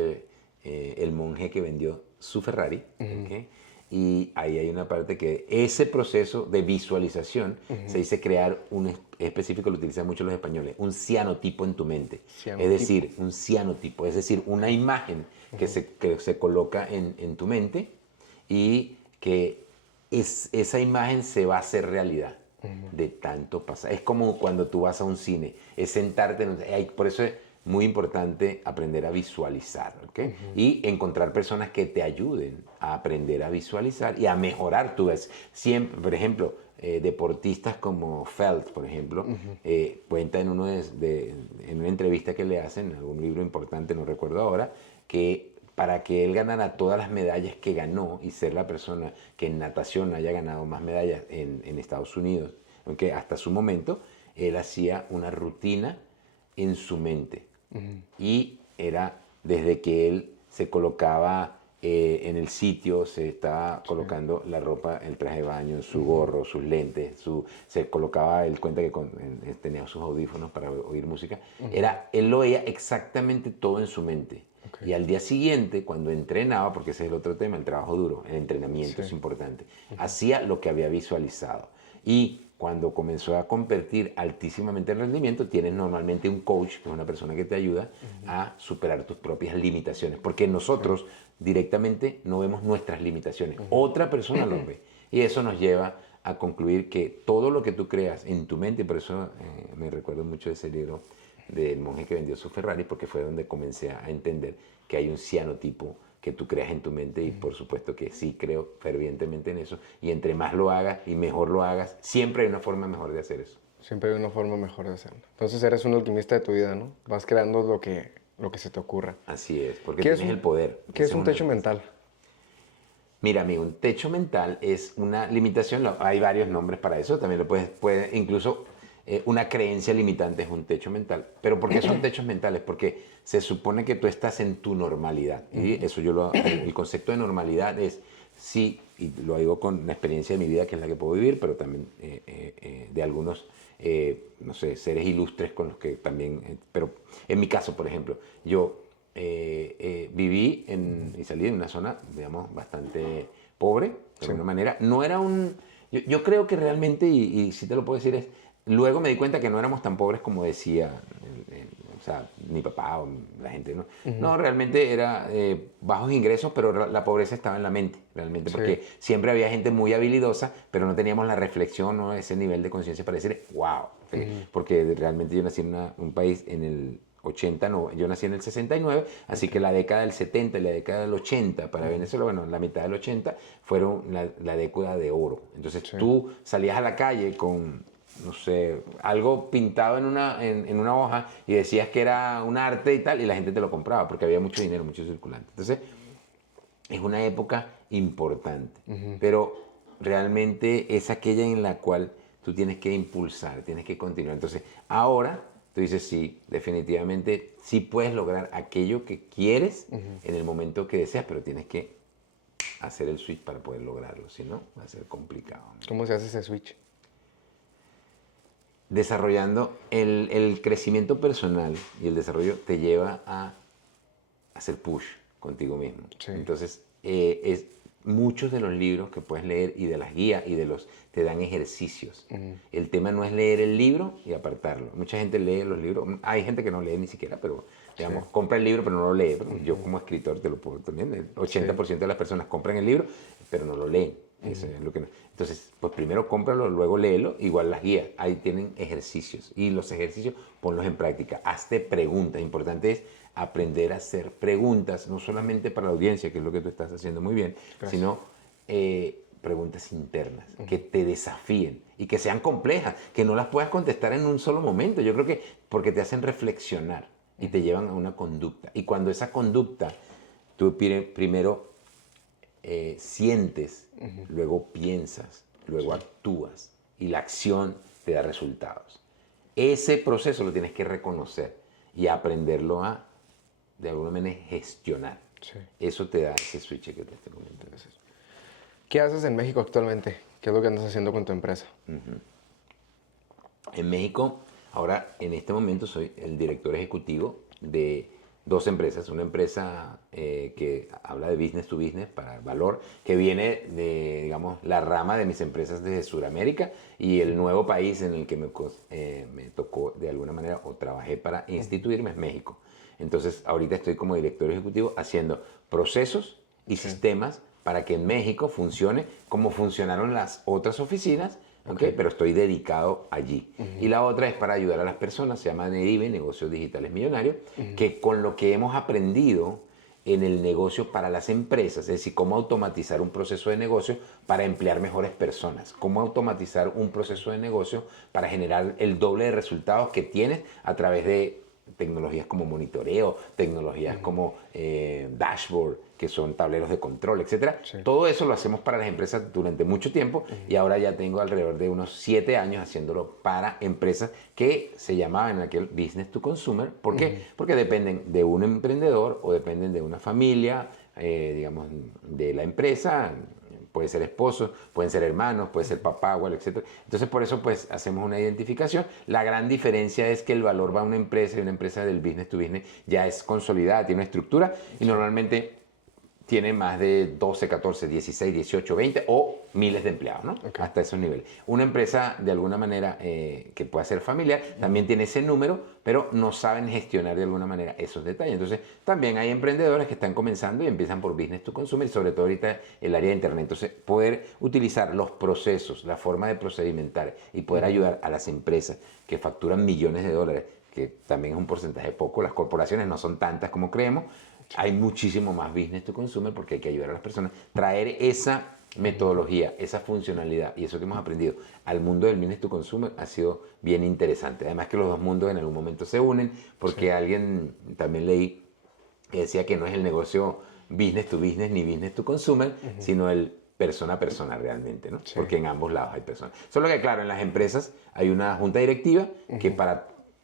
El monje que vendió su Ferrari, ¿okay? Y ahí hay una parte que ese proceso de visualización se dice crear un específico, lo utilizan mucho los españoles, un cianotipo en tu mente. Es decir, un cianotipo, es decir, una imagen que se coloca en tu mente y que esa imagen se va a hacer realidad de tanto pasar. Es como cuando tú vas a un cine, es sentarte, por eso es muy importante aprender a visualizar, ¿ok? Y encontrar personas que te ayuden a aprender a visualizar y a mejorar tu vez. Siempre, por ejemplo, deportistas como Phelps, por ejemplo, cuenta en en una entrevista que le hacen, algún libro importante, no recuerdo ahora, que para que él ganara todas las medallas que ganó y ser la persona que en natación haya ganado más medallas en Estados Unidos, aunque hasta su momento, él hacía una rutina en su mente. Y era desde que él se colocaba en el sitio, se estaba colocando la ropa, el traje de baño, su gorro, sus lentes, se colocaba, él cuenta que tenía sus audífonos para oír música, él lo veía exactamente todo en su mente. Y al día siguiente, cuando entrenaba, porque ese es el otro tema, el trabajo duro, el entrenamiento es importante, hacía lo que había visualizado. Y cuando comenzó a competir altísimamente el rendimiento, tienes normalmente un coach, que es una persona que te ayuda a superar tus propias limitaciones, porque nosotros directamente no vemos nuestras limitaciones, otra persona los ve. Y eso nos lleva a concluir que todo lo que tú creas en tu mente, por eso me recuerdo mucho de ese libro del monje que vendió su Ferrari, porque fue donde comencé a entender que hay un cianotipo que tú creas en tu mente, y por supuesto que sí creo fervientemente en eso, y entre más lo hagas y mejor lo hagas, siempre hay una forma mejor de hacer eso. Siempre hay una forma mejor de hacerlo. Entonces eres un alquimista de tu vida, ¿no? Vas creando lo que se te ocurra. Así es, porque tienes el poder. ¿Qué es un techo mental? Mira, amigo, un techo mental es una limitación, hay varios nombres para eso, también lo puede incluso una creencia limitante es un techo mental. ¿Pero por qué son techos mentales? Porque se supone que tú estás en tu normalidad. Y eso el concepto de normalidad es, sí, y lo digo con la experiencia de mi vida, que es la que puedo vivir, pero también de algunos, no sé, seres ilustres con los que también, pero en mi caso, por ejemplo, yo viví y salí de una zona, digamos, bastante pobre, de alguna manera. No era yo creo que realmente, y sí te lo puedo decir, luego me di cuenta que no éramos tan pobres como decía sea, mi papá o la gente, ¿no? No, realmente era bajos ingresos, pero la pobreza estaba en la mente, realmente, porque siempre había gente muy habilidosa, pero no teníamos la reflexión, ¿no? Ese nivel de conciencia para decir, wow, porque realmente yo nací en un país en el 80, no, yo nací en el 69, así que la década del 70 y la década del 80 para Venezuela, bueno, la mitad del 80 fueron la década de oro. Entonces tú salías a la calle con, no sé, algo pintado en una hoja y decías que era un arte y tal, y la gente te lo compraba porque había mucho dinero, mucho circulante. Entonces es una época importante, pero realmente es aquella en la cual tú tienes que impulsar, tienes que continuar. Entonces ahora tú dices, sí, definitivamente sí puedes lograr aquello que quieres en el momento que deseas, pero tienes que hacer el switch para poder lograrlo, si no, va a ser complicado, ¿no? ¿Cómo se hace ese switch? Desarrollando el crecimiento personal y el desarrollo te lleva a hacer push contigo mismo. Sí. Entonces, muchos de los libros que puedes leer y de las guías y te dan ejercicios. El tema no es leer el libro y apartarlo. Mucha gente lee los libros, hay gente que no lee ni siquiera, pero digamos, compra el libro pero no lo lee. Yo como escritor te lo puedo también, el 80% de las personas compran el libro pero no lo leen. Eso es lo que no. Entonces, pues primero cómpralo, luego léelo, igual las guías. Ahí tienen ejercicios y los ejercicios ponlos en práctica. Hazte preguntas. Importante es aprender a hacer preguntas, no solamente para la audiencia, que es lo que tú estás haciendo muy bien, sino preguntas internas que te desafíen y que sean complejas, que no las puedas contestar en un solo momento. Yo creo que porque te hacen reflexionar y te llevan a una conducta. Y cuando esa conducta, tú primero sientes, luego piensas, luego actúas y la acción te da resultados. Ese proceso lo tienes que reconocer y aprenderlo a, de alguna manera, gestionar. Eso te da ese switch que te estoy comentando. ¿Qué haces en México actualmente? ¿Qué es lo que andas haciendo con tu empresa? En México, ahora en este momento soy el director ejecutivo de dos empresas. Una empresa que habla de business to business para valor, que viene de, digamos, la rama de mis empresas de Sudamérica y el nuevo país en el que me tocó de alguna manera o trabajé para instituirme es México. Entonces, ahorita estoy como director ejecutivo haciendo procesos y sistemas para que en México funcione como funcionaron las otras oficinas, pero estoy dedicado allí. Y la otra es para ayudar a las personas, se llama Nerive, Negocios Digitales Millonarios, que con lo que hemos aprendido en el negocio para las empresas, es decir, cómo automatizar un proceso de negocio para emplear mejores personas, cómo automatizar un proceso de negocio para generar el doble de resultados que tienes a través de tecnologías como monitoreo, tecnologías como dashboard, que son tableros de control, etc. Todo eso lo hacemos para las empresas durante mucho tiempo y ahora ya tengo alrededor de unos 7 años haciéndolo para empresas que se llamaban en aquel business to consumer. ¿Por qué? Porque dependen de un emprendedor o dependen de una familia, digamos, de la empresa. Puede ser esposo, pueden ser hermanos, puede ser papá, abuelo, etc. Entonces, por eso, pues, hacemos una identificación. La gran diferencia es que el valor va a una empresa y una empresa del business to business ya es consolidada, tiene una estructura y normalmente tiene más de 12, 14, 16, 18, 20 o miles de empleados, ¿no? Hasta esos niveles. Una empresa, de alguna manera, que pueda ser familiar, también tiene ese número, pero no saben gestionar de alguna manera esos detalles. Entonces, también hay emprendedores que están comenzando y empiezan por business to consumer, y sobre todo ahorita el área de internet. Entonces, poder utilizar los procesos, la forma de procedimentar y poder ayudar a las empresas que facturan millones de dólares, que también es un porcentaje poco, las corporaciones no son tantas como creemos. Hay muchísimo más business to consumer porque hay que ayudar a las personas. Traer esa metodología, esa funcionalidad y eso que hemos aprendido al mundo del business to consumer ha sido bien interesante. Además que los dos mundos en algún momento se unen porque alguien también leí que decía que no es el negocio business to business ni business to consumer, sino el persona a persona realmente, ¿no? Porque en ambos lados hay personas. Solo que claro, en las empresas hay una junta directiva que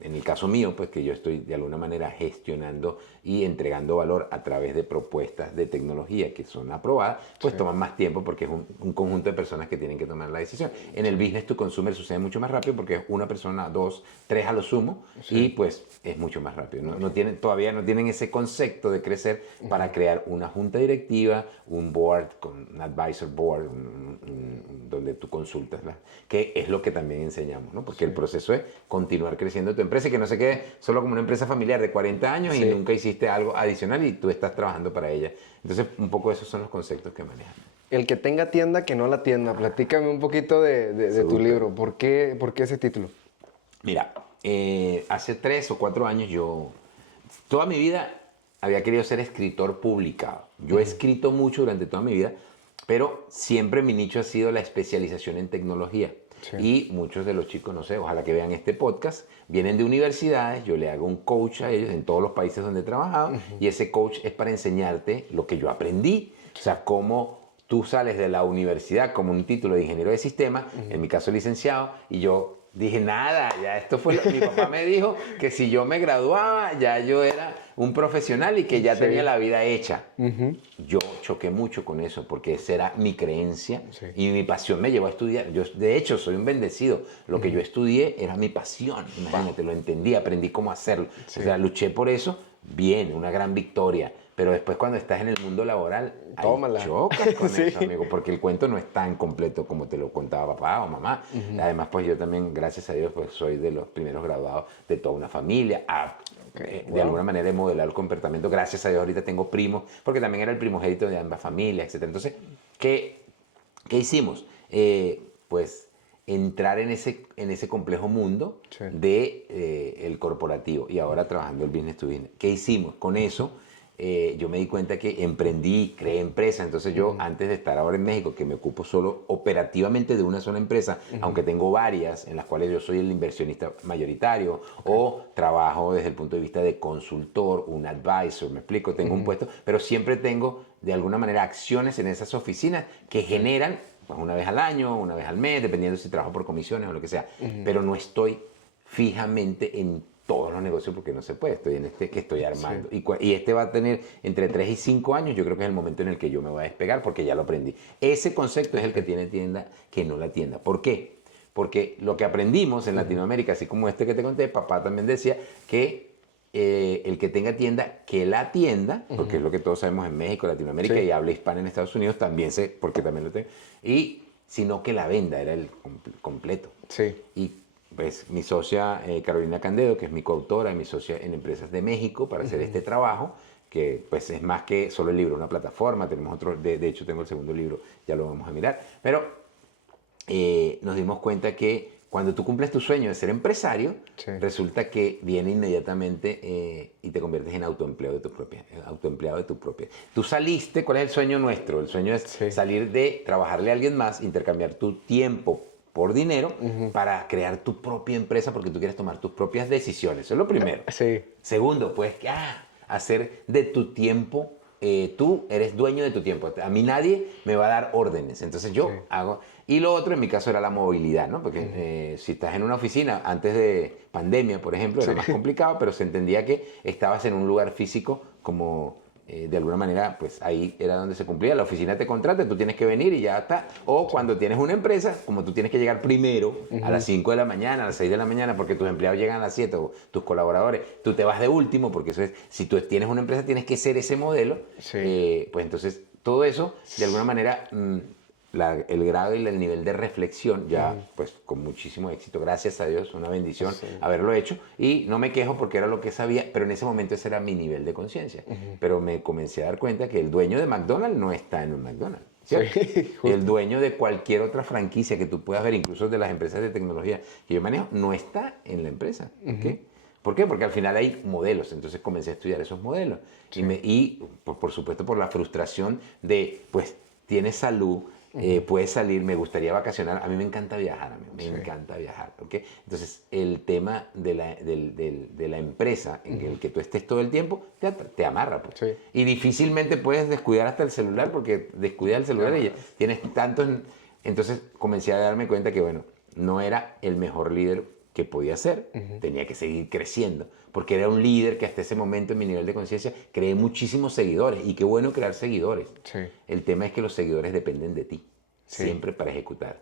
en el caso mío, pues que yo estoy de alguna manera gestionando y entregando valor a través de propuestas de tecnología que son aprobadas, pues toman más tiempo porque es un conjunto de personas que tienen que tomar la decisión. En el business to consumer sucede mucho más rápido porque es una persona, dos, tres a lo sumo y pues es mucho más rápido. Todavía no tienen ese concepto de crecer para crear una junta directiva, un board, un advisor board, donde tú consultas, que es lo que también enseñamos, ¿no? Porque el proceso es continuar creciendo tu empresa empresa y que no se quede solo como una empresa familiar de 40 años y nunca hiciste algo adicional y tú estás trabajando para ella. Entonces, un poco esos son los conceptos que manejan. El que tenga tienda, que no la tienda. Platícame un poquito de tu libro. ¿Por qué ese título? Mira, hace 3 o 4 años toda mi vida había querido ser escritor publicado. Yo he escrito mucho durante toda mi vida, pero siempre mi nicho ha sido la especialización en tecnología. Sí. Y muchos de los chicos, no sé, ojalá que vean este podcast, vienen de universidades, yo le hago un coach a ellos en todos los países donde he trabajado, y ese coach es para enseñarte lo que yo aprendí, o sea, cómo tú sales de la universidad como un título de ingeniero de sistemas, en mi caso licenciado, y yo dije, nada, ya esto fue mi papá me dijo que si yo me graduaba, ya yo era un profesional y que ya tenía la vida hecha. Yo choqué mucho con eso porque esa era mi creencia y mi pasión me llevó a estudiar. Yo, de hecho, soy un bendecido. Lo que yo estudié era mi pasión. Imagínate, lo entendí, aprendí cómo hacerlo. O sea, luché por eso, bien, una gran victoria. Pero después cuando estás en el mundo laboral, chocas con eso, amigo, porque el cuento no es tan completo como te lo contaba papá o mamá. Además, pues yo también, gracias a Dios, pues soy de los primeros graduados de toda una familia. De alguna manera he modelado el comportamiento. Gracias a Dios ahorita tengo primos, porque también era el primogénito de ambas familias, etc. Entonces, ¿qué hicimos? Pues entrar en ese complejo mundo de el corporativo y ahora trabajando el business to business. ¿Qué hicimos? Con eso yo me di cuenta que emprendí, creé empresa. Entonces yo, antes de estar ahora en México, que me ocupo solo operativamente de una sola empresa, aunque tengo varias en las cuales yo soy el inversionista mayoritario o trabajo desde el punto de vista de consultor, un advisor, me explico, tengo un puesto, pero siempre tengo de alguna manera acciones en esas oficinas que generan pues, una vez al año, una vez al mes, dependiendo si trabajo por comisiones o lo que sea, pero no estoy fijamente en todos los negocios porque no se puede, estoy en este que estoy armando. Y este va a tener entre 3 y 5 años, yo creo que es el momento en el que yo me voy a despegar porque ya lo aprendí. Ese concepto es el que tiene tienda que no la tienda. ¿Por qué? Porque lo que aprendimos en Latinoamérica, así como este que te conté, papá también decía que el que tenga tienda, que la tienda, porque es lo que todos sabemos en México, Latinoamérica y habla hispana en Estados Unidos, también sé, porque también lo tengo, y sino que la venda, era el completo. Y pues mi socia Carolina Candedo, que es mi coautora y mi socia en Empresas de México para hacer este trabajo, que pues es más que solo el libro, una plataforma, tenemos otro, de hecho tengo el segundo libro, ya lo vamos a mirar, pero nos dimos cuenta que cuando tú cumples tu sueño de ser empresario, resulta que viene inmediatamente y te conviertes en autoempleado de tu propia. Tú saliste, ¿cuál es el sueño nuestro? El sueño es salir de trabajarle a alguien más, intercambiar tu tiempo por dinero para crear tu propia empresa porque tú quieres tomar tus propias decisiones. Eso es lo primero. Segundo, pues hacer de tu tiempo, tú eres dueño de tu tiempo. A mí nadie me va a dar órdenes. Entonces yo hago... Y lo otro en mi caso era la movilidad, ¿no? Porque si estás en una oficina, antes de pandemia, por ejemplo, era más complicado, pero se entendía que estabas en un lugar físico como... de alguna manera, pues ahí era donde se cumplía. La oficina te contrata, tú tienes que venir y ya está. O cuando tienes una empresa, como tú tienes que llegar primero a las 5 de la mañana, a las 6 de la mañana, porque tus empleados llegan a las 7 o tus colaboradores, tú te vas de último, porque eso es, si tú tienes una empresa, tienes que ser ese modelo. Pues entonces, todo eso, de alguna manera, el grado y el nivel de reflexión, ya pues con muchísimo éxito, gracias a Dios, una bendición haberlo hecho, y no me quejo porque era lo que sabía, pero en ese momento ese era mi nivel de conciencia, pero me comencé a dar cuenta que el dueño de McDonald's no está en un McDonald's, ¿cierto? El dueño de cualquier otra franquicia que tú puedas ver, incluso de las empresas de tecnología que yo manejo, no está en la empresa, ¿ok? ¿Por qué? Porque al final hay modelos, entonces comencé a estudiar esos modelos, y pues, por supuesto por la frustración de, pues, tienes salud, puedes salir, me gustaría vacacionar, a mí me encanta viajar, amigo, me encanta viajar, ¿ok? Entonces, el tema de la empresa en el que tú estés todo el tiempo, te amarra, pues. Y difícilmente puedes descuidar hasta el celular, porque descuidas el celular y ya tienes tantos... Entonces, comencé a darme cuenta que, bueno, no era el mejor líder que podía ser, tenía que seguir creciendo, porque era un líder que hasta ese momento en mi nivel de conciencia creé muchísimos seguidores, y qué bueno crear seguidores. El tema es que los seguidores dependen de ti, siempre para ejecutar.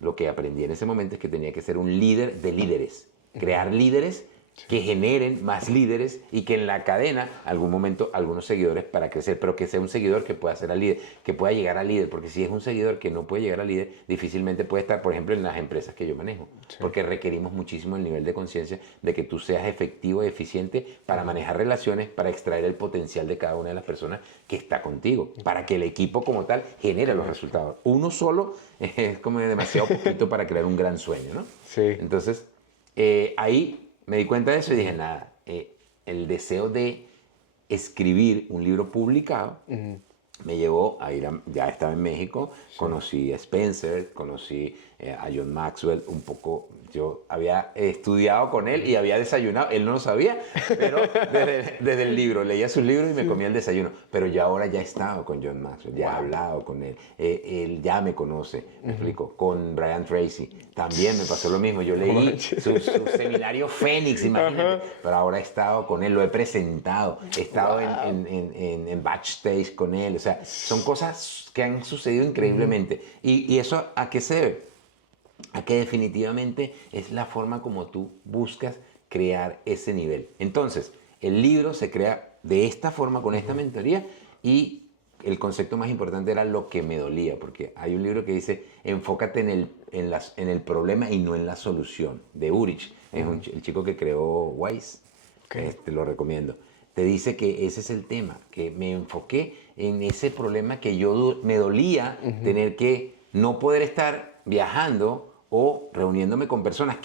Lo que aprendí en ese momento es que tenía que ser un líder de líderes, crear líderes que generen más líderes y que en la cadena, algún momento, algunos seguidores para crecer, pero que sea un seguidor que pueda ser al líder, que pueda llegar al líder, porque si es un seguidor que no puede llegar al líder, difícilmente puede estar, por ejemplo, en las empresas que yo manejo, porque requerimos muchísimo el nivel de conciencia de que tú seas efectivo y eficiente para manejar relaciones, para extraer el potencial de cada una de las personas que está contigo, para que el equipo como tal genere los resultados. Uno solo es como demasiado poquito para crear un gran sueño, ¿no? Sí. Entonces, ahí me di cuenta de eso y dije, nada, el deseo de escribir un libro publicado me llevó a ir ya estaba en México, conocí a Spencer, conocí a John Maxwell, un poco, yo había estudiado con él y había desayunado, él no lo sabía, pero desde el libro, leía sus libros y me comía el desayuno, pero ya ahora ya he estado con John Maxwell, ya he hablado con él, él ya me conoce, me explico, con Brian Tracy, también me pasó lo mismo, yo leí su seminario Fénix, imagínate, pero ahora he estado con él, lo he presentado, he estado en backstage con él, o sea, son cosas que han sucedido increíblemente. ¿Y eso a qué se debe? A que definitivamente es la forma como tú buscas crear ese nivel. Entonces, el libro se crea de esta forma, con esta mentoría, y el concepto más importante era lo que me dolía, porque hay un libro que dice, enfócate en el problema y no en la solución, de Urich, es el chico que creó Wise, te lo recomiendo. Te dice que ese es el tema, que me enfoqué en ese problema que me dolía tener que no poder estar viajando o reuniéndome con personas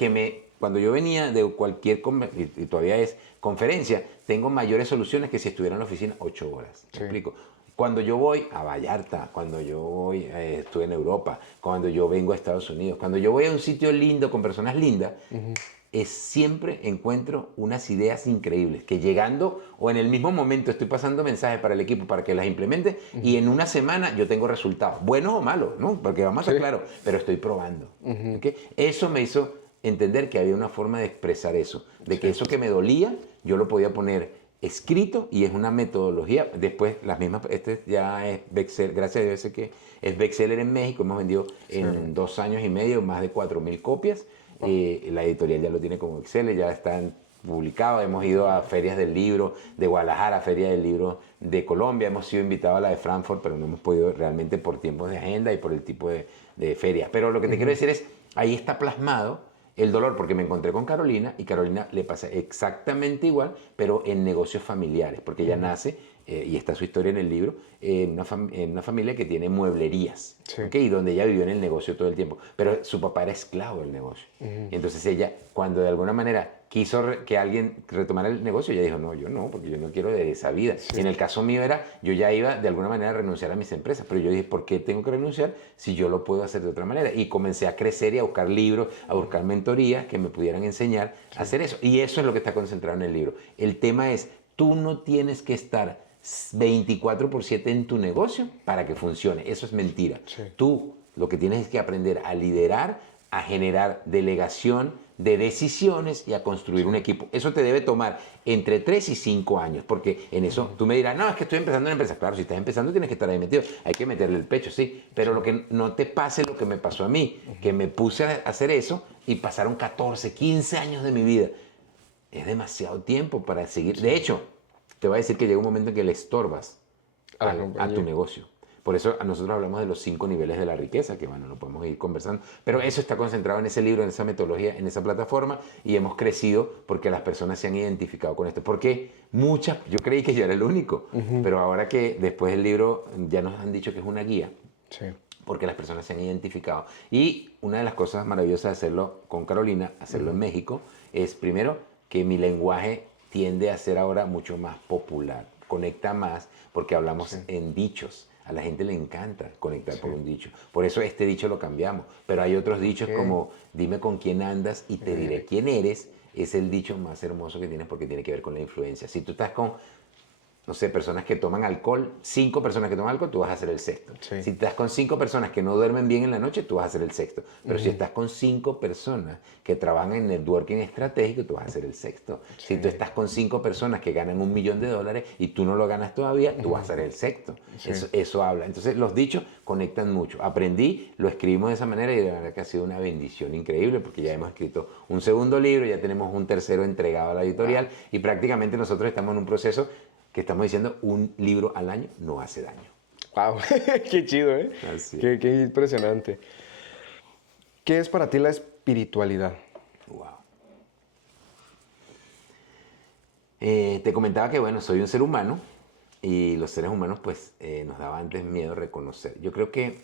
cuando yo venía de cualquier, y todavía es conferencia, tengo mayores soluciones que si estuviera en la oficina 8 horas. ¿Me explico? Cuando yo voy a Vallarta, cuando yo voy, estuve en Europa, cuando yo vengo a Estados Unidos, cuando yo voy a un sitio lindo con personas lindas, siempre encuentro unas ideas increíbles que llegando o en el mismo momento estoy pasando mensajes para el equipo para que las implemente y en una semana yo tengo resultados, buenos o malos, ¿no? Porque vamos a estar claros, pero estoy probando. ¿Okay? Eso me hizo entender que había una forma de expresar eso, de que eso que me dolía yo lo podía poner escrito y es una metodología. Después las mismas, este ya es bestseller, gracias a Dios sé que es bestseller en México, hemos vendido en 2 años y medio más de 4,000 copias. La editorial ya lo tiene como Excel, ya están publicados. Hemos ido a ferias del libro de Guadalajara, feria del libro de Colombia. Hemos sido invitados a la de Frankfurt, pero no hemos podido realmente por tiempos de agenda y por el tipo de feria. Pero lo que te quiero decir es, ahí está plasmado el dolor, porque me encontré con Carolina y Carolina le pasa exactamente igual, pero en negocios familiares, porque ella nace, y está su historia en el libro, en una familia que tiene mueblerías, ¿okay? Y donde ella vivió en el negocio todo el tiempo, pero su papá era esclavo del negocio. Y entonces ella, cuando de alguna manera quiso que alguien retomara el negocio, ella dijo, no, yo no, porque yo no quiero de esa vida. Y en el caso mío era, yo ya iba de alguna manera a renunciar a mis empresas, pero yo dije, ¿por qué tengo que renunciar si yo lo puedo hacer de otra manera? Y comencé a crecer y a buscar libros, a buscar mentorías que me pudieran enseñar a hacer eso. Y eso es lo que está concentrado en el libro. El tema es, tú no tienes que estar 24/7 en tu negocio para que funcione. Eso es mentira. Tú lo que tienes es que aprender a liderar, a generar delegación de decisiones y a construir un equipo. Eso te debe tomar entre 3 y 5 años, porque en eso tú me dirás, no, es que estoy empezando una empresa. Claro, si estás empezando tienes que estar ahí metido, hay que meterle el pecho, sí, pero lo que no te pase lo que me pasó a mí, que me puse a hacer eso y pasaron 14, 15 años de mi vida. Es demasiado tiempo para seguir. De hecho, te voy a decir que llega un momento en que le estorbas a tu negocio. Por eso nosotros hablamos de los 5 niveles de la riqueza, que bueno, lo podemos ir conversando. Pero eso está concentrado en ese libro, en esa metodología, en esa plataforma, y hemos crecido porque las personas se han identificado con esto. Porque yo creí que yo era el único, pero ahora que después del libro ya nos han dicho que es una guía, porque las personas se han identificado. Y una de las cosas maravillosas de hacerlo con Carolina, hacerlo en México, es primero que mi lenguaje tiende a ser ahora mucho más popular, conecta más porque hablamos en dichos. A la gente le encanta conectar por un dicho. Por eso este dicho lo cambiamos. Pero hay otros dichos como, dime con quién andas y te diré quién eres. Es el dicho más hermoso que tienes porque tiene que ver con la influencia. Si tú estás con no sé, personas que toman alcohol, 5 personas que toman alcohol, tú vas a ser el sexto. Sí. Si estás con 5 personas que no duermen bien en la noche, tú vas a ser el sexto. Pero si estás con 5 personas que trabajan en networking estratégico, tú vas a ser el sexto. Sí. Si tú estás con 5 personas que ganan $1 millón y tú no lo ganas todavía, tú vas a ser el sexto. Sí. Eso habla. Entonces los dichos conectan mucho. Aprendí, lo escribimos de esa manera y de verdad que ha sido una bendición increíble porque ya hemos escrito un segundo libro, ya tenemos un tercero entregado a la editorial y prácticamente nosotros estamos en un proceso que estamos diciendo un libro al año no hace daño. Wow, qué chido, ¿eh? Así. Qué impresionante. ¿Qué es para ti la espiritualidad? Wow. Te comentaba que, bueno, soy un ser humano y los seres humanos, pues, nos daba antes miedo reconocer. Yo creo que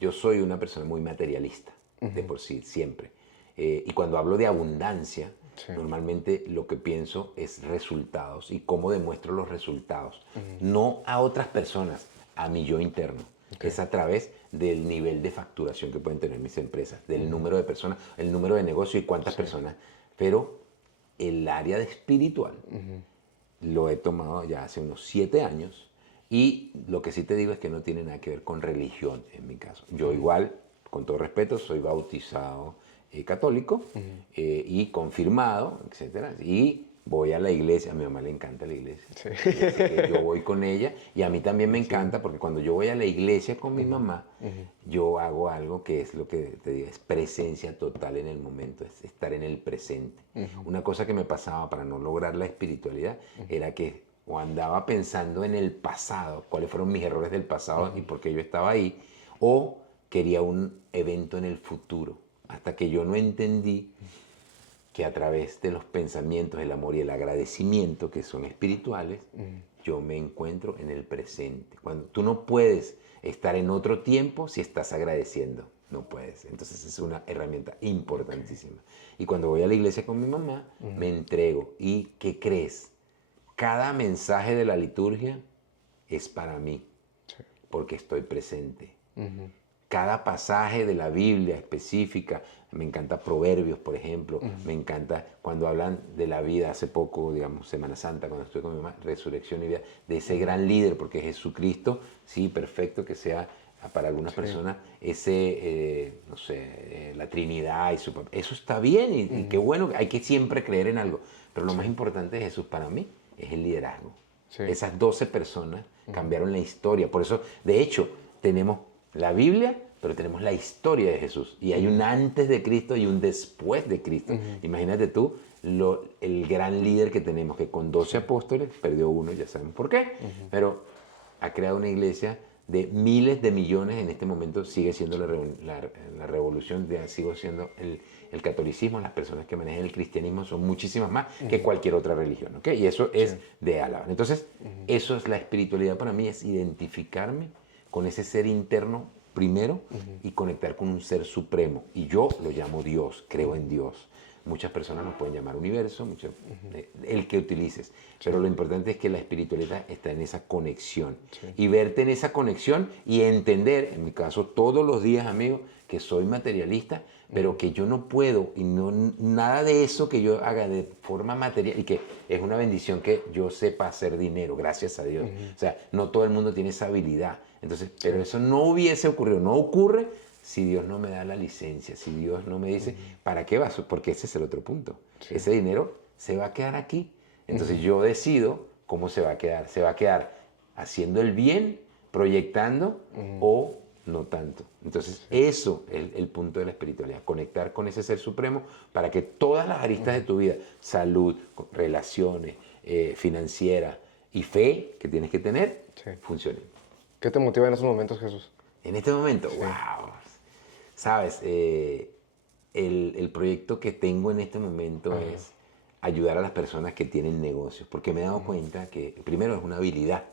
yo soy una persona muy materialista, de por sí, siempre. Y cuando hablo de abundancia, Sí. normalmente lo que pienso es resultados y cómo demuestro los resultados. No a otras personas, a mi yo interno. Okay. Es a través del nivel de facturación que pueden tener mis empresas, del número de personas, el número de negocio y cuántas personas. Pero el área de espiritual lo he tomado ya hace unos 7 años y lo que sí te digo es que no tiene nada que ver con religión en mi caso. Yo igual, con todo respeto, soy bautizado católico y confirmado, etcétera, y voy a la iglesia. A mi mamá le encanta la iglesia. Sí. Así que yo voy con ella y a mí también me encanta porque cuando yo voy a la iglesia con mi mamá, yo hago algo que es lo que te digo, es presencia total en el momento, es estar en el presente. Una cosa que me pasaba para no lograr la espiritualidad era que o andaba pensando en el pasado, cuáles fueron mis errores del pasado y por qué yo estaba ahí, o quería un evento en el futuro, hasta que yo no entendí que a través de los pensamientos, el amor y el agradecimiento, que son espirituales, yo me encuentro en el presente. Cuando tú no puedes estar en otro tiempo si estás agradeciendo, no puedes. Entonces es una herramienta importantísima. Y cuando voy a la iglesia con mi mamá, me entrego. ¿Y qué crees? Cada mensaje de la liturgia es para mí, porque estoy presente. Cada pasaje de la Biblia específica, me encanta Proverbios, por ejemplo, me encanta cuando hablan de la vida, hace poco, digamos, Semana Santa, cuando estuve con mi mamá, resurrección y vida, de ese gran líder, porque Jesucristo, sí, perfecto que sea para algunas personas, ese, no sé, la Trinidad y su papá, eso está bien y qué bueno, hay que siempre creer en algo, pero lo más importante de Jesús para mí es el liderazgo. Sí. Esas 12 personas cambiaron la historia, por eso, de hecho, tenemos la Biblia, pero tenemos la historia de Jesús. Y hay un antes de Cristo y un después de Cristo. Imagínate tú el gran líder que tenemos, que con 12 apóstoles, perdió uno, ya sabemos por qué, pero ha creado una iglesia de miles de millones. En este momento sigue siendo la revolución, sigue siendo el catolicismo. Las personas que manejan el cristianismo son muchísimas más que cualquier otra religión. ¿Okay? Y eso es de Álava. Entonces, eso es la espiritualidad para mí, es identificarme con ese ser interno primero y conectar con un ser supremo. Y yo lo llamo Dios, creo en Dios. Muchas personas lo pueden llamar universo, el que utilices. Pero lo importante es que la espiritualidad está en esa conexión. Y verte en esa conexión y entender, en mi caso, todos los días, amigo, que soy materialista, pero que yo no puedo, y no, nada de eso que yo haga de forma material, y que es una bendición que yo sepa hacer dinero, gracias a Dios. O sea, no todo el mundo tiene esa habilidad. Entonces, pero eso no hubiese ocurrido, no ocurre si Dios no me da la licencia, si Dios no me dice, ¿para qué vas? Porque ese es el otro punto. Ese dinero se va a quedar aquí. Entonces yo decido cómo se va a quedar. Se va a quedar haciendo el bien, proyectando o no tanto. Entonces eso es el punto de la espiritualidad, conectar con ese ser supremo para que todas las aristas de tu vida, salud, relaciones, financiera y fe que tienes que tener, funcionen. ¿Qué te motiva en esos momentos, Jesús? En este momento, wow. Sabes, el proyecto que tengo en este momento es ayudar a las personas que tienen negocios, porque me he dado cuenta que primero es una habilidad.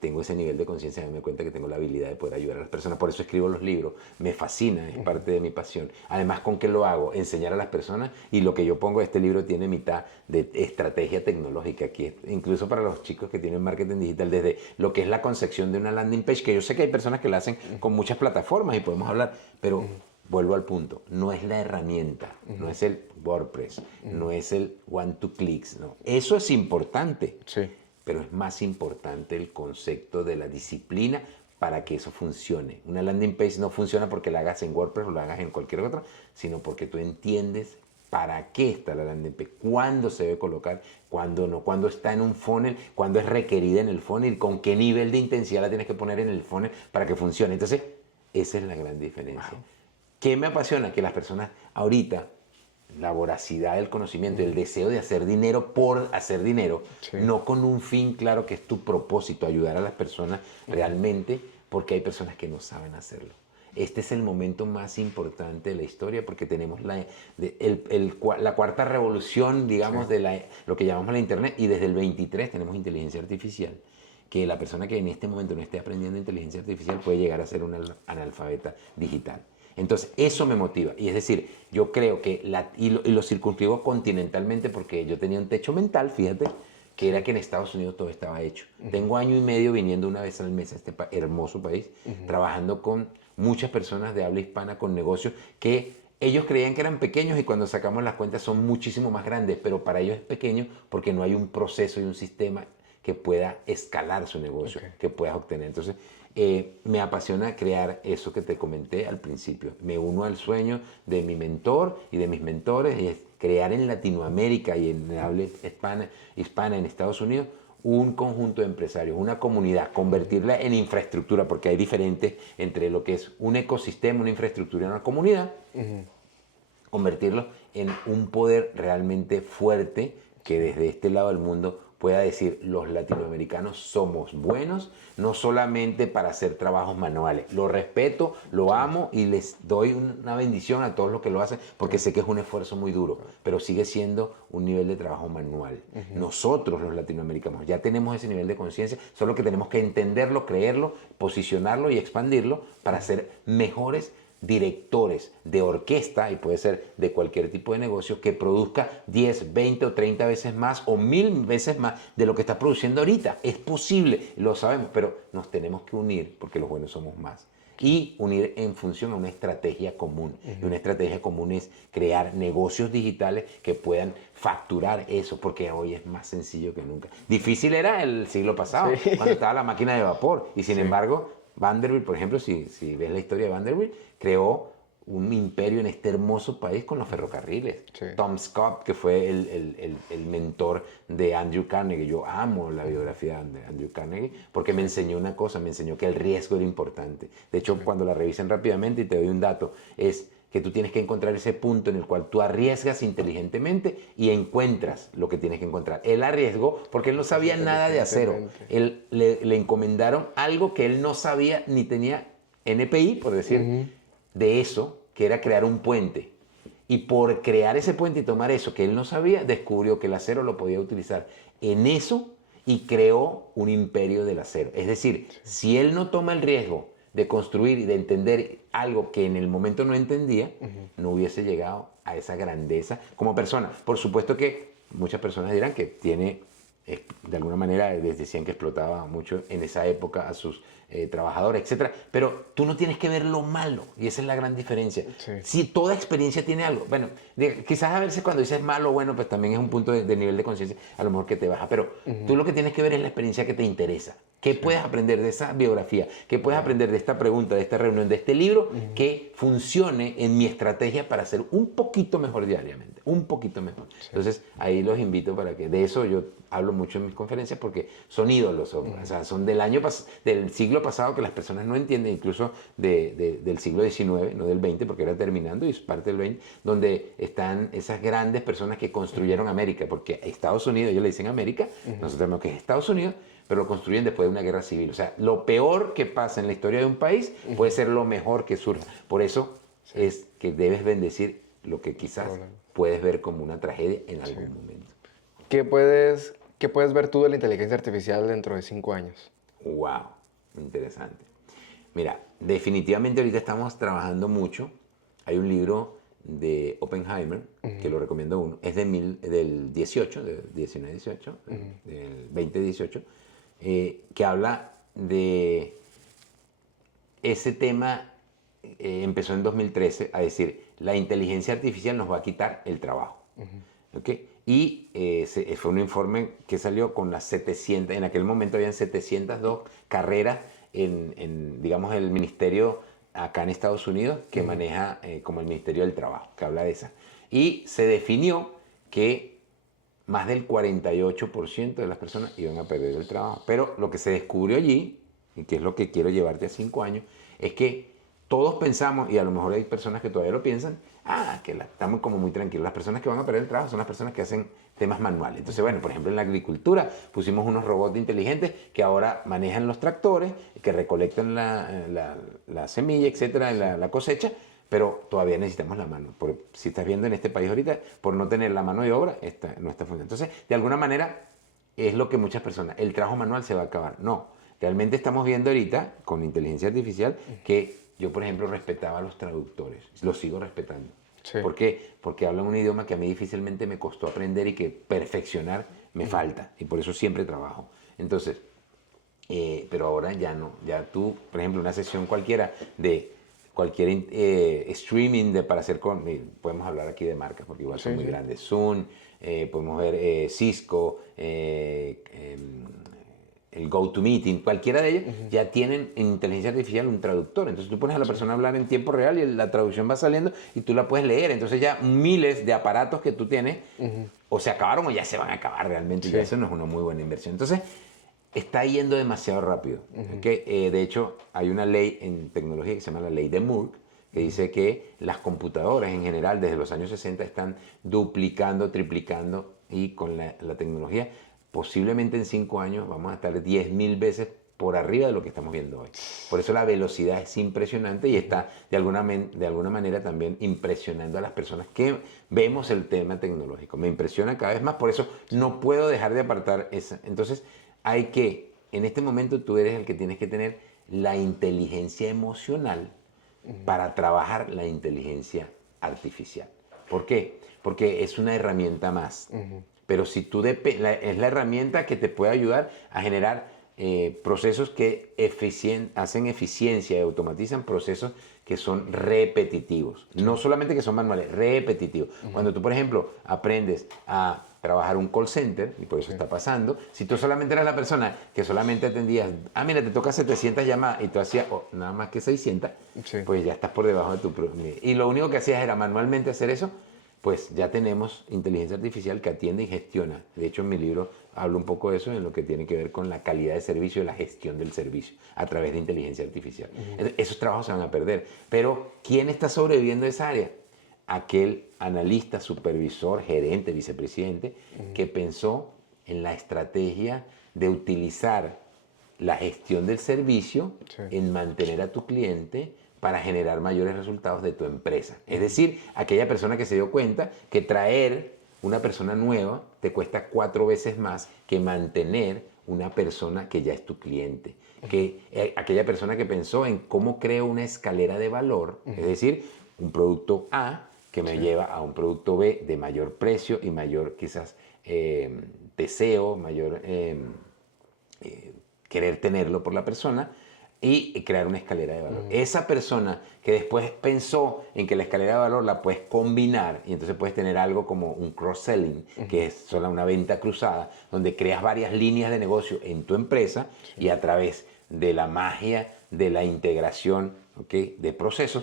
Tengo ese nivel de conciencia de darme cuenta que tengo la habilidad de poder ayudar a las personas, por eso escribo los libros, me fascina, es parte de mi pasión. Además, ¿con qué lo hago? Enseñar a las personas, y lo que yo pongo, este libro tiene mitad de estrategia tecnológica, aquí incluso para los chicos que tienen marketing digital, desde lo que es la concepción de una landing page, que yo sé que hay personas que la hacen con muchas plataformas y podemos hablar, pero vuelvo al punto, no es la herramienta, no es el WordPress, no es el one to clicks, no. Eso es importante. pero es más importante el concepto de la disciplina para que eso funcione. Una landing page no funciona porque la hagas en WordPress o la hagas en cualquier otra, sino porque tú entiendes para qué está la landing page, cuándo se debe colocar, cuándo no, cuándo está en un funnel, cuándo es requerida en el funnel, con qué nivel de intensidad la tienes que poner en el funnel para que funcione. Entonces, esa es la gran diferencia. Wow. ¿Qué me apasiona? Que las personas ahorita, la voracidad del conocimiento y el deseo de hacer dinero por hacer dinero, Sí. no con un fin claro que es tu propósito, ayudar a las personas realmente, porque hay personas que no saben hacerlo. Este es el momento más importante de la historia porque tenemos la cuarta revolución, digamos, Sí. de lo que llamamos la Internet, y desde el 23 tenemos inteligencia artificial, que la persona que en este momento no esté aprendiendo inteligencia artificial puede llegar a ser un analfabeta digital. Entonces, eso me motiva. Y es decir, yo creo que, lo circunscribo continentalmente porque yo tenía un techo mental, fíjate, que era que en Estados Unidos todo estaba hecho. Tengo año y medio viniendo una vez al mes a este hermoso país, trabajando con muchas personas de habla hispana con negocios que ellos creían que eran pequeños y cuando sacamos las cuentas son muchísimo más grandes, pero para ellos es pequeño porque no hay un proceso y un sistema que pueda escalar su negocio, que puedas obtener. Entonces, me apasiona crear eso que te comenté al principio. Me uno al sueño de mi mentor y de mis mentores, y es crear en Latinoamérica y en habla hispana en Estados Unidos un conjunto de empresarios, una comunidad, convertirla en infraestructura, porque hay diferentes entre lo que es un ecosistema, una infraestructura y una comunidad, convertirlo en un poder realmente fuerte que desde este lado del mundo pueda decir, los latinoamericanos somos buenos, no solamente para hacer trabajos manuales. Lo respeto, lo amo y les doy una bendición a todos los que lo hacen, porque sé que es un esfuerzo muy duro, pero sigue siendo un nivel de trabajo manual. Nosotros, los latinoamericanos, ya tenemos ese nivel de conciencia, solo que tenemos que entenderlo, creerlo, posicionarlo y expandirlo para ser mejores directores de orquesta, y puede ser de cualquier tipo de negocio, que produzca 10, 20 o 30 veces más o 1000 veces más de lo que está produciendo ahorita. Es posible, lo sabemos, pero nos tenemos que unir porque los buenos somos más. Y unir en función a una estrategia común. Y una estrategia común es crear negocios digitales que puedan facturar eso, porque hoy es más sencillo que nunca. Difícil era el siglo pasado, cuando estaba la máquina de vapor, y sin embargo Vanderbilt, por ejemplo, si ves la historia de Vanderbilt, creó un imperio en este hermoso país con los ferrocarriles. Sí. Tom Scott, que fue el mentor de Andrew Carnegie. Yo amo la biografía de Andrew Carnegie porque me enseñó una cosa, me enseñó que el riesgo era importante. De hecho, cuando la revisen rápidamente, y te doy un dato, es que tú tienes que encontrar ese punto en el cual tú arriesgas inteligentemente y encuentras lo que tienes que encontrar. Él arriesgó porque él no sabía nada de acero. Él le encomendaron algo que él no sabía ni tenía NPI, por decir, de eso, que era crear un puente. Y por crear ese puente y tomar eso que él no sabía, descubrió que el acero lo podía utilizar en eso y creó un imperio del acero. Es decir, si él no toma el riesgo de construir y de entender algo que en el momento no entendía, no hubiese llegado a esa grandeza como persona. Por supuesto que muchas personas dirán que tiene, de alguna manera, les decían que explotaba mucho en esa época a sus trabajadores, etc. Pero tú no tienes que ver lo malo, y esa es la gran diferencia. Sí. Si toda experiencia tiene algo, bueno, quizás a veces cuando dices malo o bueno, pues también es un punto de nivel de conciencia, a lo mejor que te baja, pero tú lo que tienes que ver es la experiencia que te interesa. ¿Qué puedes aprender de esa biografía? ¿Qué puedes aprender de esta pregunta, de esta reunión, de este libro que funcione en mi estrategia para ser un poquito mejor diariamente? Un poquito mejor. Sí. Entonces, ahí los invito para que de eso yo hablo mucho en mis conferencias porque son ídolos, o sea, son del siglo pasado que las personas no entienden, incluso del siglo XIX, no del XX, porque era terminando y es parte del XX, donde están esas grandes personas que construyeron América, porque Estados Unidos, ellos le dicen América, nosotros sabemos que es Estados Unidos, pero lo construyen después de una guerra civil. O sea, lo peor que pasa en la historia de un país puede ser lo mejor que surja. Por eso es que debes bendecir lo que quizás puedes ver como una tragedia en algún momento. ¿Qué puedes ver tú de la inteligencia artificial dentro de 5 años? ¡Wow! Interesante. Mira, definitivamente ahorita estamos trabajando mucho. Hay un libro de Oppenheimer, que lo recomiendo uno. Es del 18, del 19-18, del 2018, que habla de ese tema. Empezó en 2013 a decir, la inteligencia artificial nos va a quitar el trabajo. ¿Okay? Y fue un informe que salió con las 700, en aquel momento habían 702 carreras digamos, el ministerio acá en Estados Unidos que maneja como el Ministerio del Trabajo, que habla de esa. Y se definió que más del 48% de las personas iban a perder el trabajo. Pero lo que se descubrió allí, y que es lo que quiero llevarte a 5 años, es que todos pensamos, y a lo mejor hay personas que todavía lo piensan, estamos como muy tranquilos. Las personas que van a perder el trabajo son las personas que hacen temas manuales. Entonces, bueno, por ejemplo, en la agricultura pusimos unos robots inteligentes que ahora manejan los tractores, que recolectan la semilla, etcétera, la cosecha, pero todavía necesitamos la mano. Si estás viendo en este país ahorita, por no tener la mano de obra, no está funcionando. Entonces, de alguna manera, es lo que muchas personas, el trabajo manual se va a acabar. No, realmente estamos viendo ahorita, con inteligencia artificial, que yo, por ejemplo, respetaba a los traductores, los sigo respetando. Sí. ¿Por qué? Porque hablan un idioma que a mí difícilmente me costó aprender y que perfeccionar me falta, y por eso siempre trabajo. Entonces, pero ahora ya no, ya tú, por ejemplo, una sesión cualquiera de cualquier streaming para hacer podemos hablar aquí de marcas porque igual son muy grandes, Zoom, podemos ver Cisco, el GoToMeeting, cualquiera de ellos, ya tienen en inteligencia artificial un traductor. Entonces tú pones a la persona a hablar en tiempo real y la traducción va saliendo y tú la puedes leer. Entonces ya miles de aparatos que tú tienes o se acabaron o ya se van a acabar realmente. Y eso no es una muy buena inversión. Entonces está yendo demasiado rápido. ¿Okay? De hecho, hay una ley en tecnología que se llama la ley de Moore, que dice que las computadoras en general desde los años 60 están duplicando, triplicando y con la tecnología posiblemente en 5 años vamos a estar 10.000 veces por arriba de lo que estamos viendo hoy. Por eso la velocidad es impresionante y está de alguna manera también impresionando a las personas que vemos el tema tecnológico. Me impresiona cada vez más, por eso no puedo dejar de apartar esa. Entonces en este momento tú eres el que tienes que tener la inteligencia emocional para trabajar la inteligencia artificial. ¿Por qué? Porque es una herramienta más. Pero si es la herramienta que te puede ayudar a generar procesos que hacen eficiencia y automatizan procesos que son repetitivos. No solamente que son manuales, repetitivos. Cuando tú, por ejemplo, aprendes a trabajar un call center, y por eso está pasando, si tú solamente eras la persona que solamente atendías, mira, te toca 700 llamadas y tú hacías nada más que 600, pues ya estás por debajo de tu... Y lo único que hacías era manualmente hacer eso, pues ya tenemos inteligencia artificial que atiende y gestiona. De hecho, en mi libro hablo un poco de eso, en lo que tiene que ver con la calidad de servicio y la gestión del servicio a través de inteligencia artificial. Esos trabajos se van a perder. Pero, ¿quién está sobreviviendo a esa área? Aquel analista, supervisor, gerente, vicepresidente, que pensó en la estrategia de utilizar la gestión del servicio en mantener a tu cliente para generar mayores resultados de tu empresa. Es decir, aquella persona que se dio cuenta que traer una persona nueva te cuesta 4 veces más que mantener una persona que ya es tu cliente. Aquella persona que pensó en cómo creo una escalera de valor, es decir, un producto A que me lleva a un producto B de mayor precio y mayor quizás deseo, mayor querer tenerlo por la persona, y crear una escalera de valor. Esa persona que después pensó en que la escalera de valor la puedes combinar y entonces puedes tener algo como un cross-selling, que es solo una venta cruzada, donde creas varias líneas de negocio en tu empresa y a través de la magia de la integración de procesos,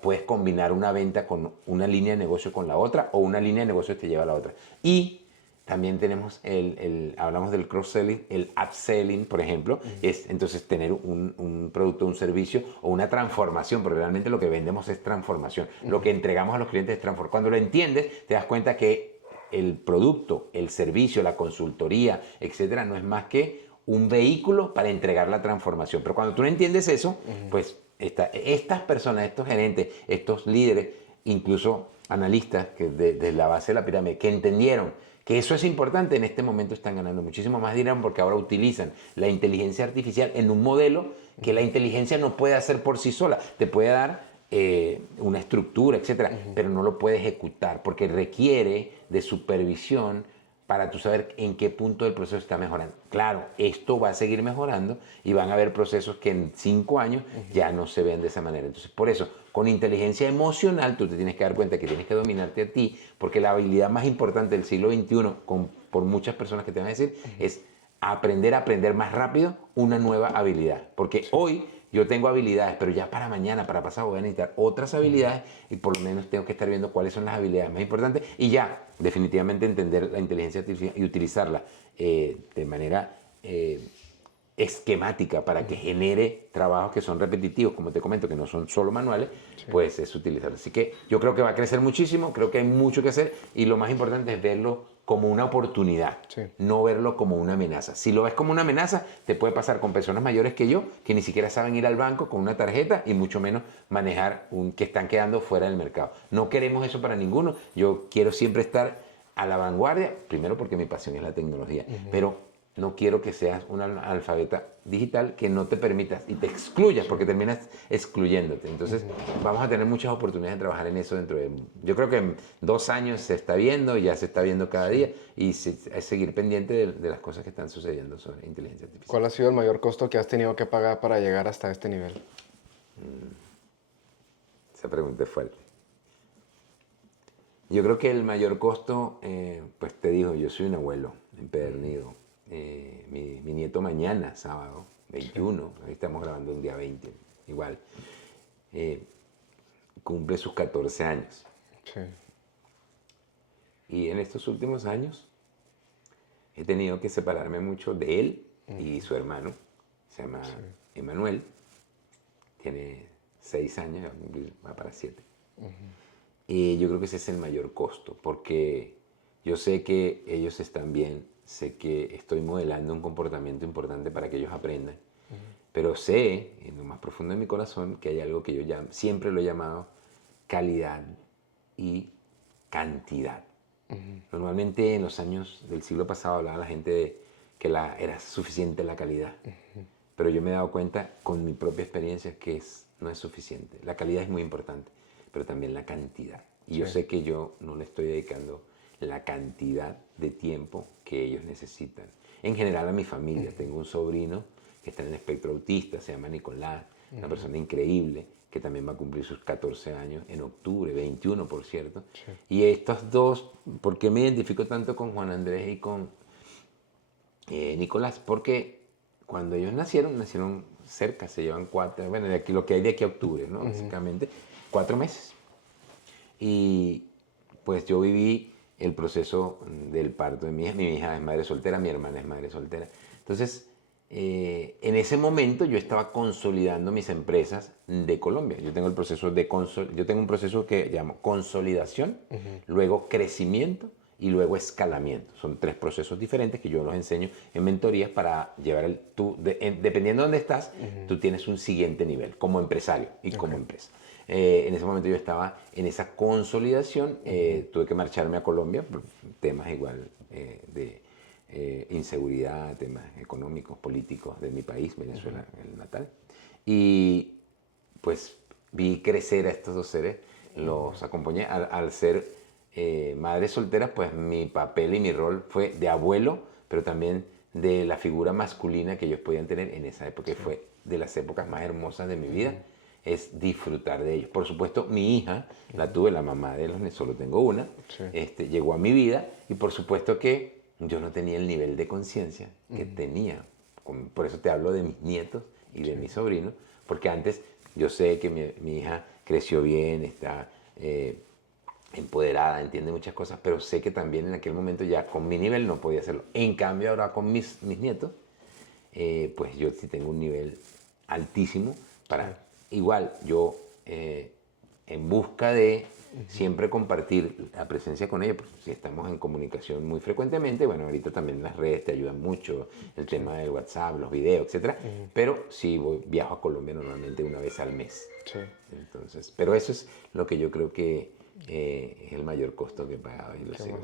puedes combinar una venta con una línea de negocio con la otra o una línea de negocio te lleva a la otra. Y también tenemos hablamos del cross-selling, el upselling, por ejemplo, es entonces tener un producto, un servicio o una transformación, porque realmente lo que vendemos es transformación. Lo que entregamos a los clientes es transformación. Cuando lo entiendes, te das cuenta que el producto, el servicio, la consultoría, etcétera, no es más que un vehículo para entregar la transformación. Pero cuando tú no entiendes eso, pues estas personas, estos gerentes, estos líderes, incluso analistas que desde la base de la pirámide, que entendieron que eso es importante, en este momento están ganando muchísimo más dinero porque ahora utilizan la inteligencia artificial en un modelo que la inteligencia no puede hacer por sí sola. Te puede dar una estructura, etcétera, pero no lo puede ejecutar porque requiere de supervisión para tú saber en qué punto del proceso está mejorando. Claro, esto va a seguir mejorando y van a haber procesos que en 5 años ya no se ven de esa manera. Entonces, por eso, con inteligencia emocional, tú te tienes que dar cuenta que tienes que dominarte a ti, porque la habilidad más importante del siglo XXI, por muchas personas que te van a decir, es aprender a aprender más rápido una nueva habilidad. Porque hoy yo tengo habilidades, pero ya para mañana, para pasado, voy a necesitar otras habilidades y por lo menos tengo que estar viendo cuáles son las habilidades más importantes y ya, definitivamente entender la inteligencia artificial y utilizarla de manera esquemática para que genere trabajos que son repetitivos, como te comento, que no son solo manuales, pues es utilizarlo. Así que yo creo que va a crecer muchísimo, creo que hay mucho que hacer y lo más importante es verlo como una oportunidad, no verlo como una amenaza. Si lo ves como una amenaza, te puede pasar con personas mayores que yo, que ni siquiera saben ir al banco con una tarjeta y mucho menos manejar que están quedando fuera del mercado. No queremos eso para ninguno. Yo quiero siempre estar a la vanguardia, primero porque mi pasión es la tecnología, pero no quiero que seas una analfabeta digital que no te permitas y te excluyas porque terminas excluyéndote. Entonces vamos a tener muchas oportunidades de trabajar en eso dentro de... Yo creo que en 2 años se está viendo, ya se está viendo cada día y es seguir pendiente de las cosas que están sucediendo sobre inteligencia artificial. ¿Cuál ha sido el mayor costo que has tenido que pagar para llegar hasta este nivel? Esa pregunta es fuerte. Yo creo que el mayor costo, pues te digo, yo soy un abuelo empedernido. Mi nieto mañana, sábado 21, ahí estamos grabando un día 20, igual, cumple sus 14 años. Sí. Y en estos últimos años he tenido que separarme mucho de él y su hermano, se llama Emanuel, tiene 6 años, va para 7. Y yo creo que ese es el mayor costo, porque yo sé que ellos están bien, sé que estoy modelando un comportamiento importante para que ellos aprendan, pero sé, en lo más profundo de mi corazón, que hay algo que yo siempre lo he llamado calidad y cantidad. Normalmente en los años del siglo pasado hablaba la gente de que era suficiente la calidad, pero yo me he dado cuenta con mi propia experiencia que no es suficiente. La calidad es muy importante, pero también la cantidad. Y yo sé que yo no le estoy dedicando la cantidad de tiempo que ellos necesitan. En general a mi familia, tengo un sobrino que está en el espectro autista, se llama Nicolás, una persona increíble, que también va a cumplir sus 14 años en octubre, 21 por cierto. Y estos dos, ¿por qué me identifico tanto con Juan Andrés y con Nicolás? Porque cuando ellos nacieron cerca, se llevan 4, bueno, de aquí, lo que hay de aquí a octubre, ¿no? Básicamente, 4 meses. Y pues yo viví el proceso del parto de mi hija es madre soltera, mi hermana es madre soltera. Entonces, en ese momento yo estaba consolidando mis empresas de Colombia. Yo tengo un proceso que llamo consolidación, luego crecimiento y luego escalamiento. Son 3 procesos diferentes que yo los enseño en mentorías para llevar dependiendo de dónde estás, tú tienes un siguiente nivel como empresario y como empresa. En ese momento yo estaba en esa consolidación, tuve que marcharme a Colombia por temas igual de inseguridad, temas económicos, políticos de mi país, Venezuela, el natal. Y pues vi crecer a estos 2 seres, los acompañé. Al ser madres solteras, pues mi papel y mi rol fue de abuelo, pero también de la figura masculina que ellos podían tener en esa época, que fue de las épocas más hermosas de mi vida. Es disfrutar de ellos. Por supuesto, mi hija, la tuve, la mamá de los, solo tengo una, llegó a mi vida y por supuesto que yo no tenía el nivel de conciencia que tenía. Por eso te hablo de mis nietos y de mis sobrinos, porque antes yo sé que mi hija creció bien, está empoderada, entiende muchas cosas, pero sé que también en aquel momento ya con mi nivel no podía hacerlo. En cambio ahora con mis nietos, pues yo sí tengo un nivel altísimo para... Igual, yo en busca de siempre compartir la presencia con ellos, porque si estamos en comunicación muy frecuentemente, bueno, ahorita también las redes te ayudan mucho, el tema del WhatsApp, los videos, etc. Pero sí viajo a Colombia normalmente una vez al mes. Entonces, pero eso es lo que yo creo que es el mayor costo que he pagado. Y lo sigo,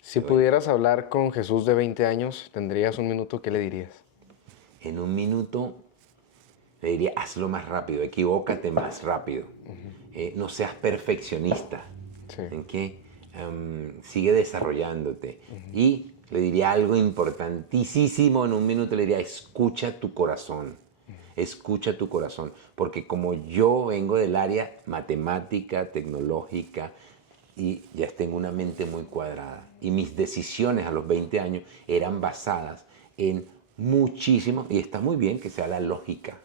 si pudieras hablar con Jesús de 20 años, ¿tendrías un minuto? ¿Qué le dirías? En un minuto... le diría, hazlo más rápido, equivócate más rápido. No seas perfeccionista. ¿En qué? sigue desarrollándote. Y le diría algo importantísimo en un minuto, le diría, escucha tu corazón. Escucha tu corazón, porque como yo vengo del área matemática, tecnológica, y ya tengo una mente muy cuadrada, y mis decisiones a los 20 años eran basadas en muchísimo, y está muy bien que sea la lógica,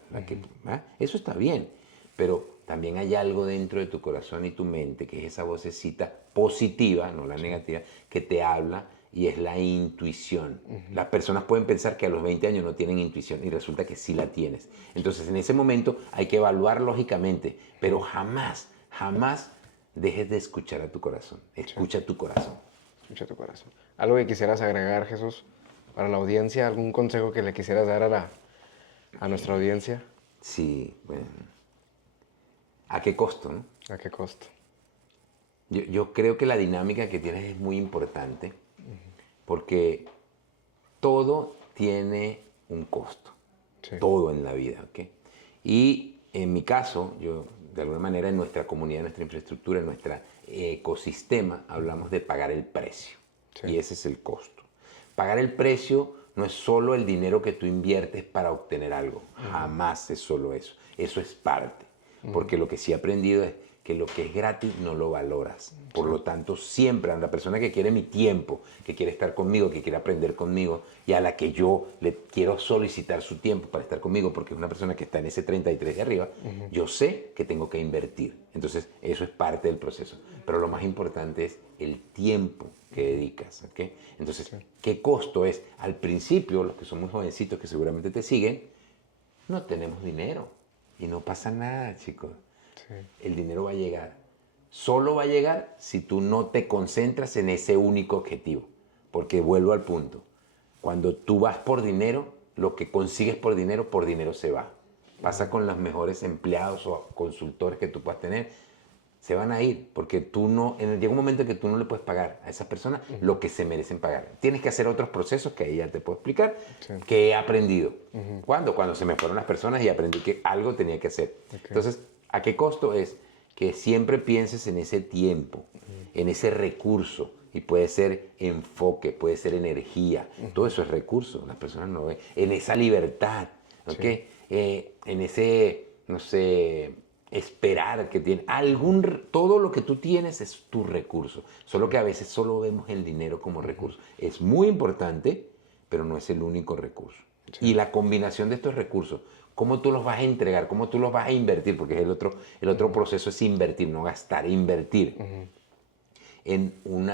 eso está bien, pero también hay algo dentro de tu corazón y tu mente, que es esa vocecita positiva, no la negativa, que te habla, y es la intuición. Las personas pueden pensar que a los 20 años no tienen intuición y resulta que sí la tienes. Entonces en ese momento hay que evaluar lógicamente, pero jamás, jamás dejes de escuchar a tu corazón. Escucha tu corazón. Escucha tu corazón. ¿Algo que quisieras agregar, Jesús, para la audiencia? ¿Algún consejo que le quisieras dar a nuestra audiencia? Sí, bueno. ¿A qué costo, no? ¿A qué costo? Yo creo que la dinámica que tienes es muy importante porque todo tiene un costo. Sí. Todo en la vida, ¿ok? Y en mi caso, yo de alguna manera en nuestra comunidad, en nuestra infraestructura, en nuestro ecosistema, hablamos de pagar el precio. Sí. Y ese es el costo. Pagar el precio no es solo el dinero que tú inviertes para obtener algo. Jamás es solo eso. Eso es parte. Porque lo que sí he aprendido es que lo que es gratis no lo valoras. Por lo tanto, siempre a la persona que quiere mi tiempo, que quiere estar conmigo, que quiere aprender conmigo, y a la que yo le quiero solicitar su tiempo para estar conmigo, porque es una persona que está en ese 33 de arriba, yo sé que tengo que invertir. Entonces, eso es parte del proceso. Pero lo más importante es el tiempo que dedicas, ¿ok? Entonces, ¿qué costo es? Al principio, los que son muy jovencitos, que seguramente te siguen, no tenemos dinero. Y no pasa nada, chicos. Sí. El dinero va a llegar. Solo va a llegar si tú no te concentras en ese único objetivo. Porque vuelvo al punto. Cuando tú vas por dinero, lo que consigues por dinero se va. Pasa con los mejores empleados o consultores que tú puedas tener. Se van a ir porque tú no, llega un momento en que tú no le puedes pagar a esas personas lo que se merecen pagar. Tienes que hacer otros procesos que ahí ya te puedo explicar, que he aprendido. ¿Cuándo? Cuando se me fueron las personas y aprendí que algo tenía que hacer. Entonces, ¿a qué costo es? Que siempre pienses en ese tiempo, en ese recurso. Y puede ser enfoque, puede ser energía. Todo eso es recurso. Las personas no ven. En esa libertad, ¿ok? En ese, no sé, esperar que tiene todo lo que tú tienes es tu recurso, solo que a veces solo vemos el dinero como recurso. Es muy importante, pero no es el único recurso. Y la combinación de estos recursos, cómo tú los vas a entregar, cómo tú los vas a invertir, porque es el otro proceso es invertir, no gastar, invertir en un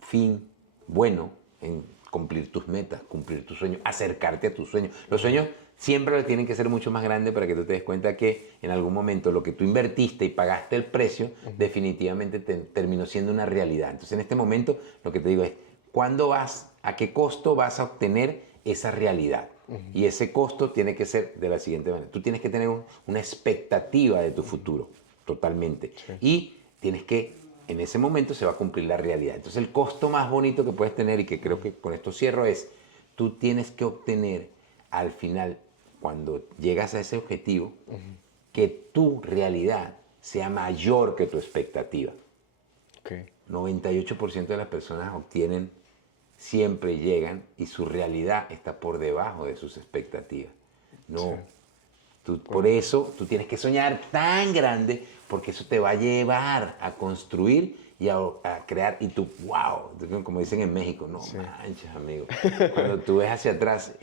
fin bueno, en cumplir tus metas, cumplir tus sueños, acercarte a tus sueños. Los sueños siempre tienen que ser mucho más grandes para que tú te des cuenta que en algún momento lo que tú invertiste y pagaste el precio definitivamente terminó siendo una realidad. Entonces en este momento lo que te digo es, ¿cuándo vas, a qué costo vas a obtener esa realidad? Y ese costo tiene que ser de la siguiente manera. Tú tienes que tener una expectativa de tu futuro, totalmente. Y tienes que, en ese momento se va a cumplir la realidad. Entonces el costo más bonito que puedes tener, y que creo que con esto cierro, es tú tienes que obtener al final, cuando llegas a ese objetivo, que tu realidad sea mayor que tu expectativa. 98% de las personas obtienen, siempre llegan, y su realidad está por debajo de sus expectativas. No. Por eso tú tienes que soñar tan grande, porque eso te va a llevar a construir y a crear. Y tú, wow, como dicen en México, no manches, amigo. Cuando tú ves hacia atrás,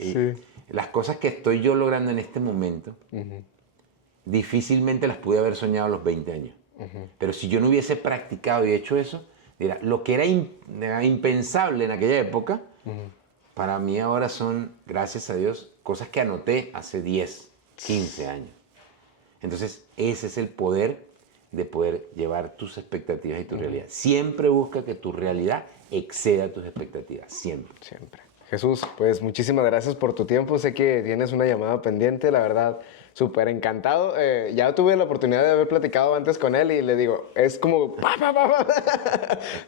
las cosas que estoy yo logrando en este momento, difícilmente las pude haber soñado a los 20 años. Pero si yo no hubiese practicado y hecho eso, lo que era impensable en aquella época, para mí ahora son, gracias a Dios, cosas que anoté hace 10, 15 años. Entonces, ese es el poder de poder llevar tus expectativas y tu realidad. Siempre busca que tu realidad exceda tus expectativas, siempre. Siempre. Jesús, pues muchísimas gracias por tu tiempo. Sé que tienes una llamada pendiente, la verdad, súper encantado. Ya tuve la oportunidad de haber platicado antes con él y le digo, es como...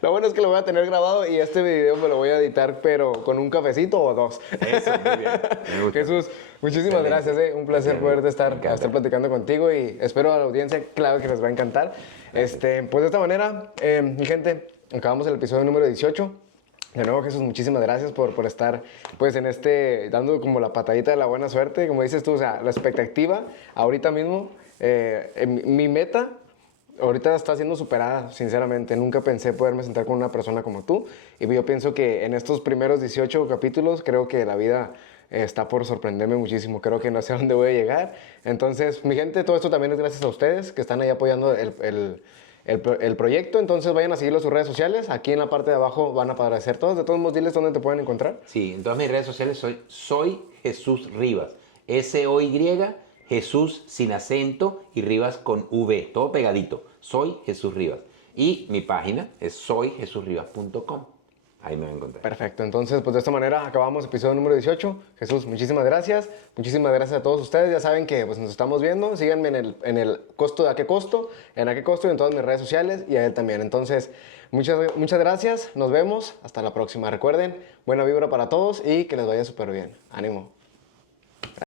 Lo bueno es que lo voy a tener grabado y este video me lo voy a editar, pero con un cafecito o dos. Eso, muy bien. Me gusta. Jesús, muchísimas gracias. Un placer poderte estar platicando contigo y espero a la audiencia, claro que les va a encantar. Pues de esta manera, mi gente, acabamos el episodio número 18. De nuevo, Jesús, muchísimas gracias por estar pues en dando como la patadita de la buena suerte, como dices tú, o sea, la expectativa ahorita mismo, mi meta ahorita está siendo superada, sinceramente. Nunca pensé poderme sentar con una persona como tú, y yo pienso que en estos primeros 18 capítulos creo que la vida está por sorprenderme muchísimo. Creo que no sé a dónde voy a llegar. Entonces, mi gente, todo esto también es gracias a ustedes que están ahí apoyando el proyecto. Entonces vayan a seguirlo en sus redes sociales. Aquí en la parte de abajo van a aparecer todos. De todos modos, diles dónde te pueden encontrar. Sí, en todas mis redes sociales soy Jesús Rivas. S-O-Y, Jesús sin acento y Rivas con V. Todo pegadito. Soy Jesús Rivas. Y mi página es soyjesusrivas.com. Ahí me van a encontrar. Perfecto. Entonces, pues de esta manera acabamos episodio número 18. Jesús, muchísimas gracias. Muchísimas gracias a todos ustedes. Ya saben que pues, nos estamos viendo. Síganme en el costo de a qué costo. En a qué costo y en todas mis redes sociales. Y a él también. Entonces, muchas gracias. Nos vemos. Hasta la próxima. Recuerden, buena vibra para todos y que les vaya súper bien. Ánimo.